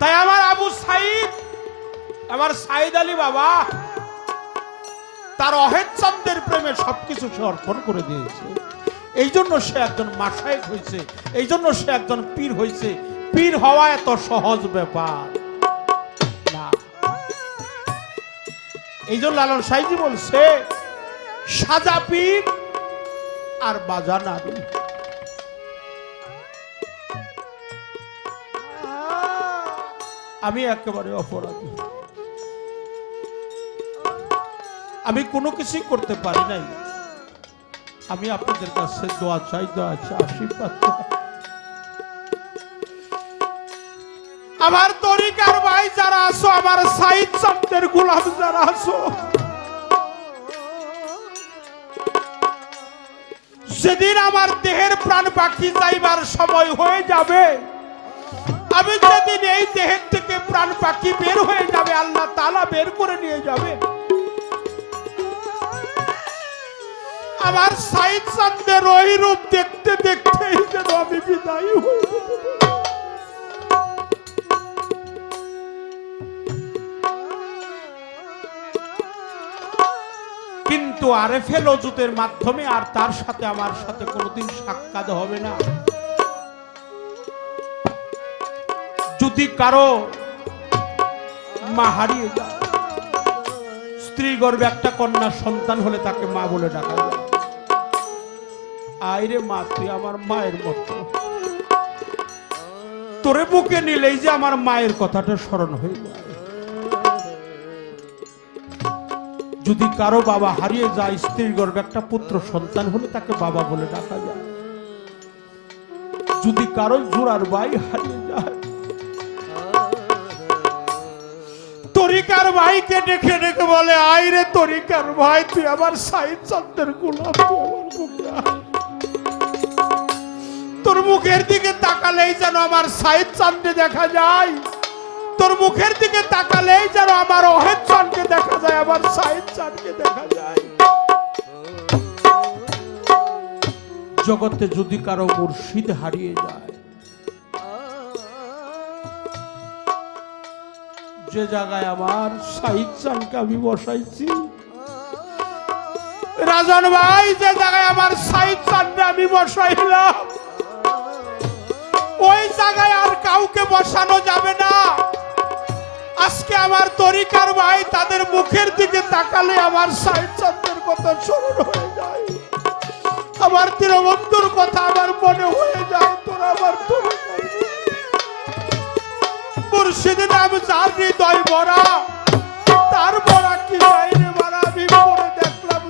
তাই আমার আবু সাইদ, আমার সাইদ আলী বাবা, তার অহেদ চাঁদের প্রেমে সবকিছু সে অর্পণ করে দিয়েছে। এই জন্য সে একজন মাশায়েখ হয়েছে, এই জন্য সে একজন পীর হয়েছে। পীর হওয়া এত সহজ ব্যাপার না। এই জন্য লালন সাইজি বলছে, সাজা পীর আর বাজা নারী। আমি একেবারে অপরাধী, আমি কোনো কিছুই করতে পারি নাই। আমি আপনাদের কাছে দোয়া চাই, দোয়া চাই, আশীর্বাদ চাই। আমার তরিকার ভাই যারা আছো, আমার সাইদ চাঁদের গোলাম যারা আছো, যেদিন আমার দেহের প্রাণ পাখি যাইবার সময় হয়ে যাবে, আমি যেদিন এই দেহের থেকে প্রাণ পাখি বের হয়ে যাবে, আল্লাহ তাআলা বের করে নিয়ে যাবে, আমার সাইদ চাঁদের ওই রূপ দেখতে দেখতেই যেন আমি বিদায় হই। কিন্তু আরেফেল ওজুতের মাধ্যমে আর তার সাথে আমার সাথে কোনোদিন সাক্ষাৎ হবে না। যদি কারো মা হারিয়ে যায়, স্ত্রী গর্ভে একটা কন্যা সন্তান হলে তাকে মা বলে ডাকা যায়। আইরে মা, তুই আমার মায়ের মতো, তোরে বুকে নিলেই যে আমার মায়ের কথাটা স্মরণ হয়ে যায়। যদি কারো বাবা হারিয়ে যায়, স্ত্রীর গর্ভে একটা পুত্র সন্তান হলে তাকে বাবা বলে ডাকা যায়। যদি কারো জোড়ার ভাই হারিয়ে যায়, তরিকার ভাইকে ডেকে ডেকে বলে, আইরে তরিকার ভাই, তুই আমার সাইদ চাঁদের গোলাম, তোর মুখের দিকে তাকালেই যেন আমার সাইদ চাঁদকে দেখা যায়, তোর মুখের দিকে তাকালেই যেন আমার অহেদ চাঁদকে দেখা যায়, আমার সাইদ চাঁদকে দেখা যায়। জগতে যদি কারো মুর্শিদ হারিয়ে যায়, যে জায়গায় আমার সাইদ চাঁদকে আমি বসাইছি, রাজন ভাই, যে জায়গায় আমার সাইদ চাঁদকে আমি বসাইলাম, ওই জায়গায় আর কাউকে বসানো যাবে না। আজকে আমার তরিকার ভাই তাদের মুখের দিকে তাকালে আমার সাইদ চাঁদের কথা স্মরণ হয়ে যায়, আমার দীনবন্ধুর কথা আমার মনে হয়ে যায়। তোরা আমার মুর্শিদের নাম যার হৃদয় ভরা, তার ভরা কি বাইরে ভরা, আমি পড়ে দেখলাম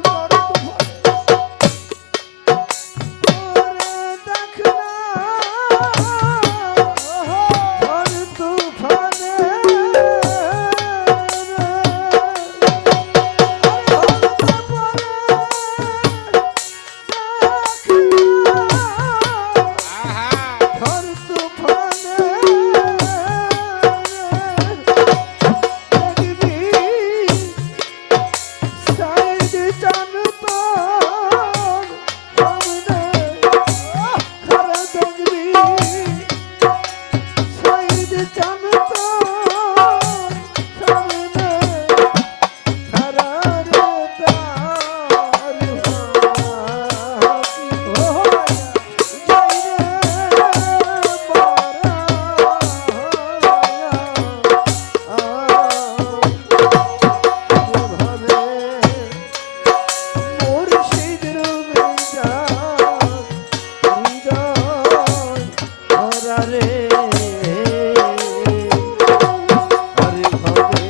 আরে ভাবে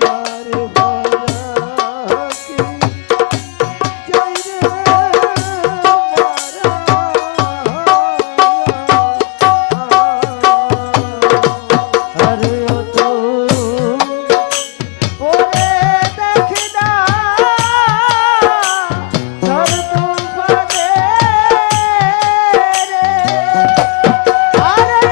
তারে ভালাকি যাই রে মারা আরে ও তো ওরে দেখি না ধর তুফানে রে আরে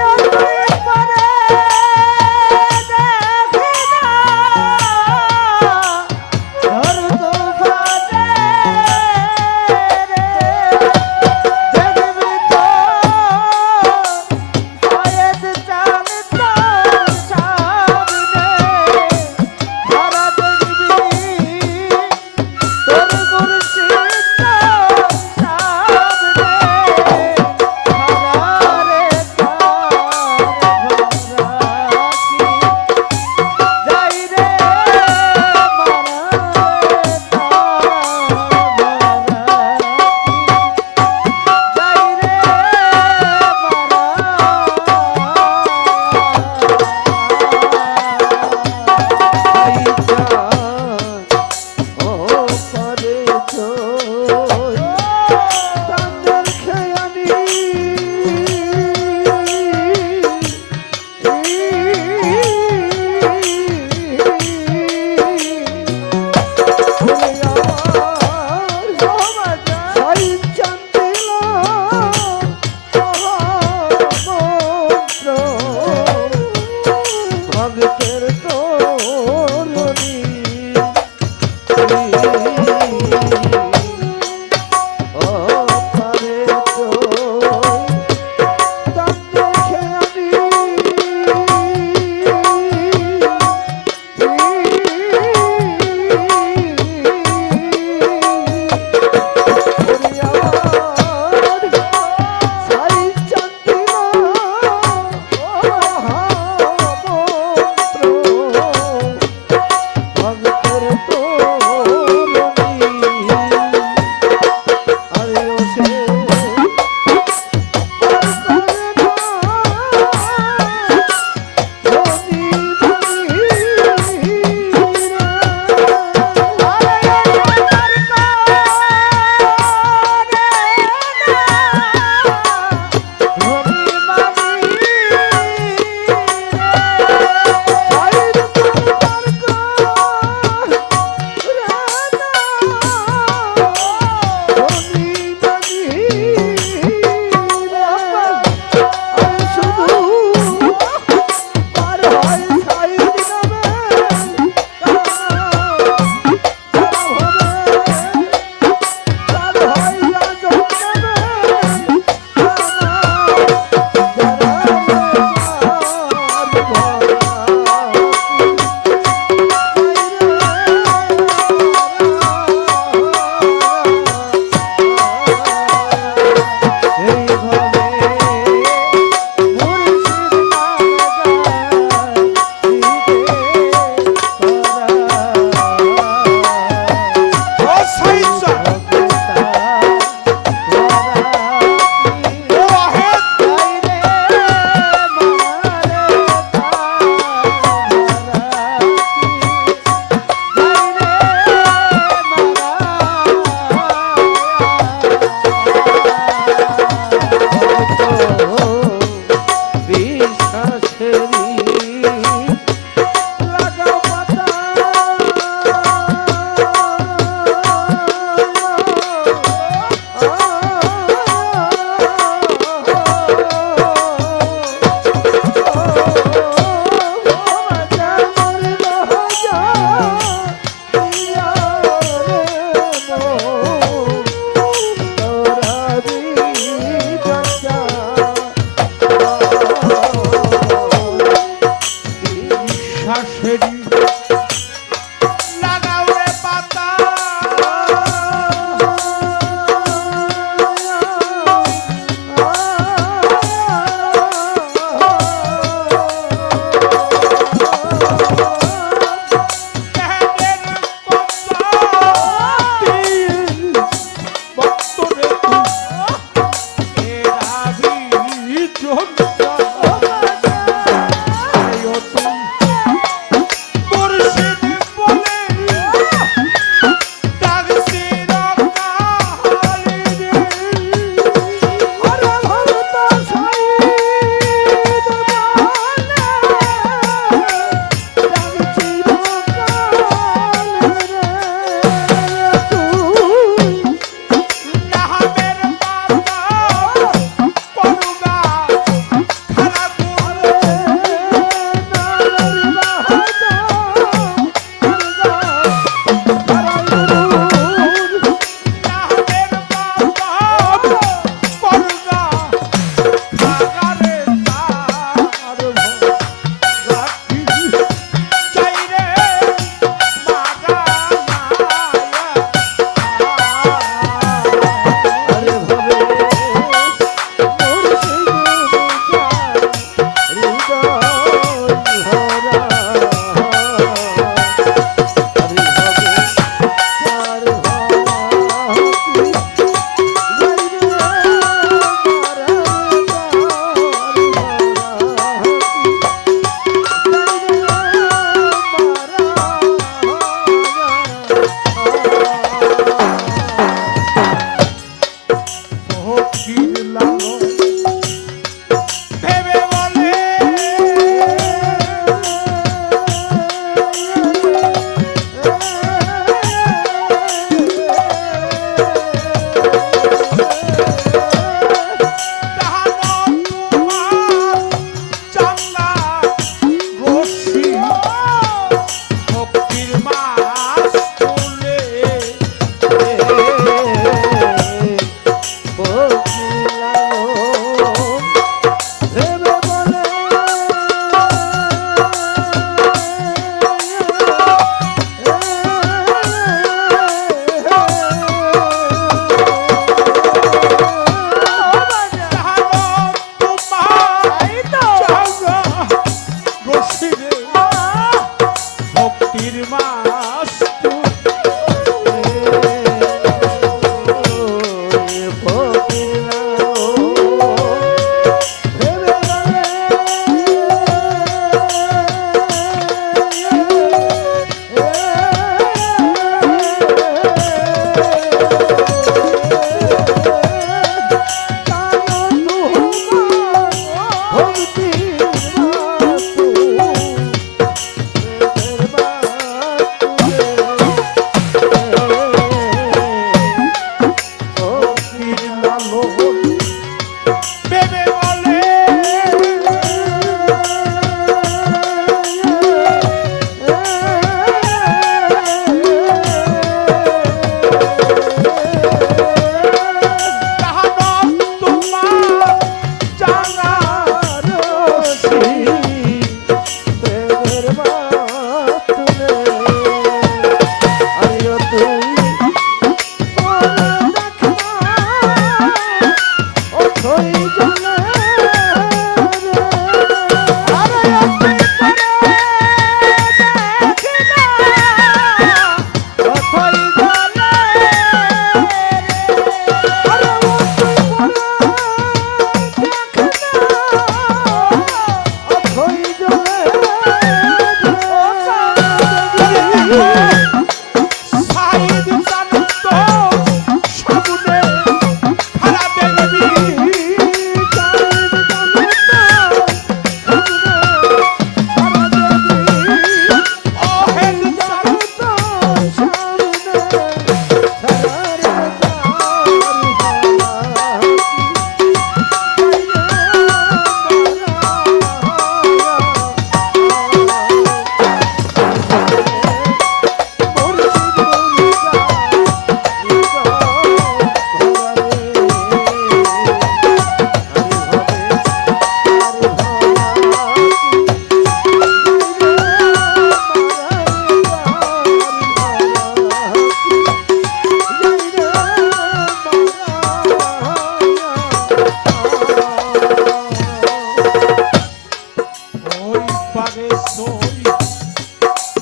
পারে সই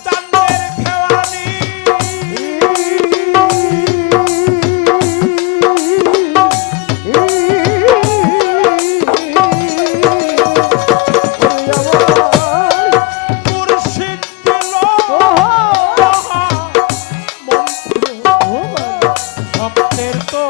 চাঁদের খেওয়ালি মুর্শিদ দিল ভক্তের তো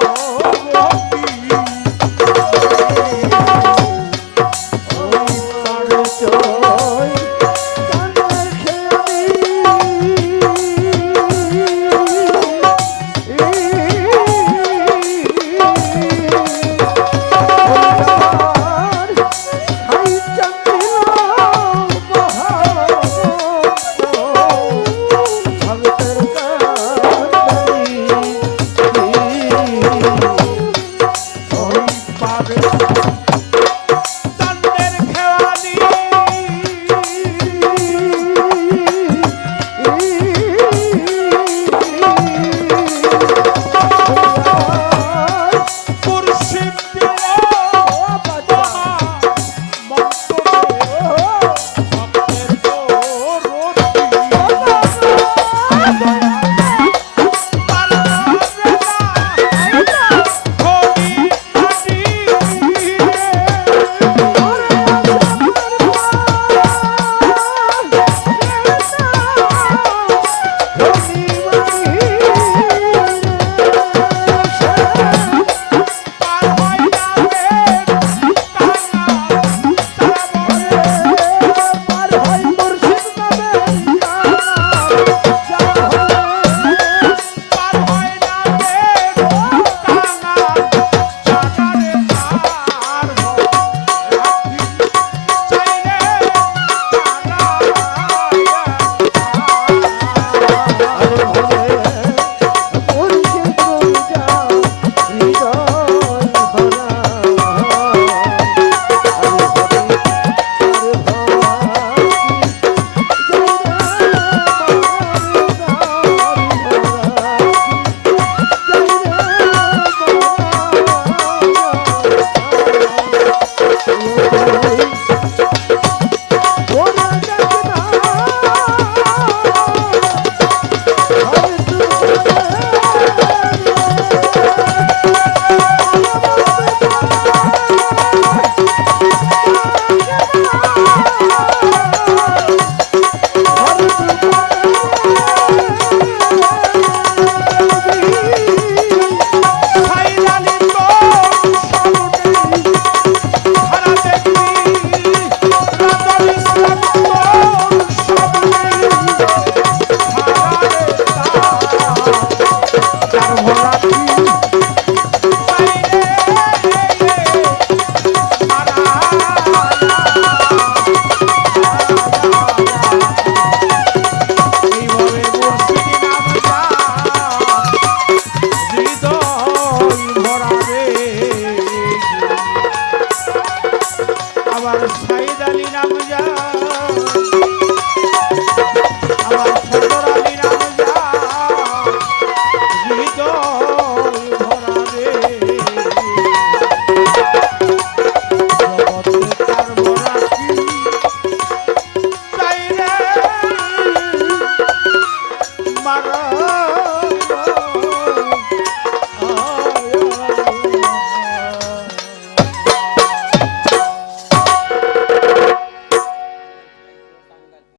মারা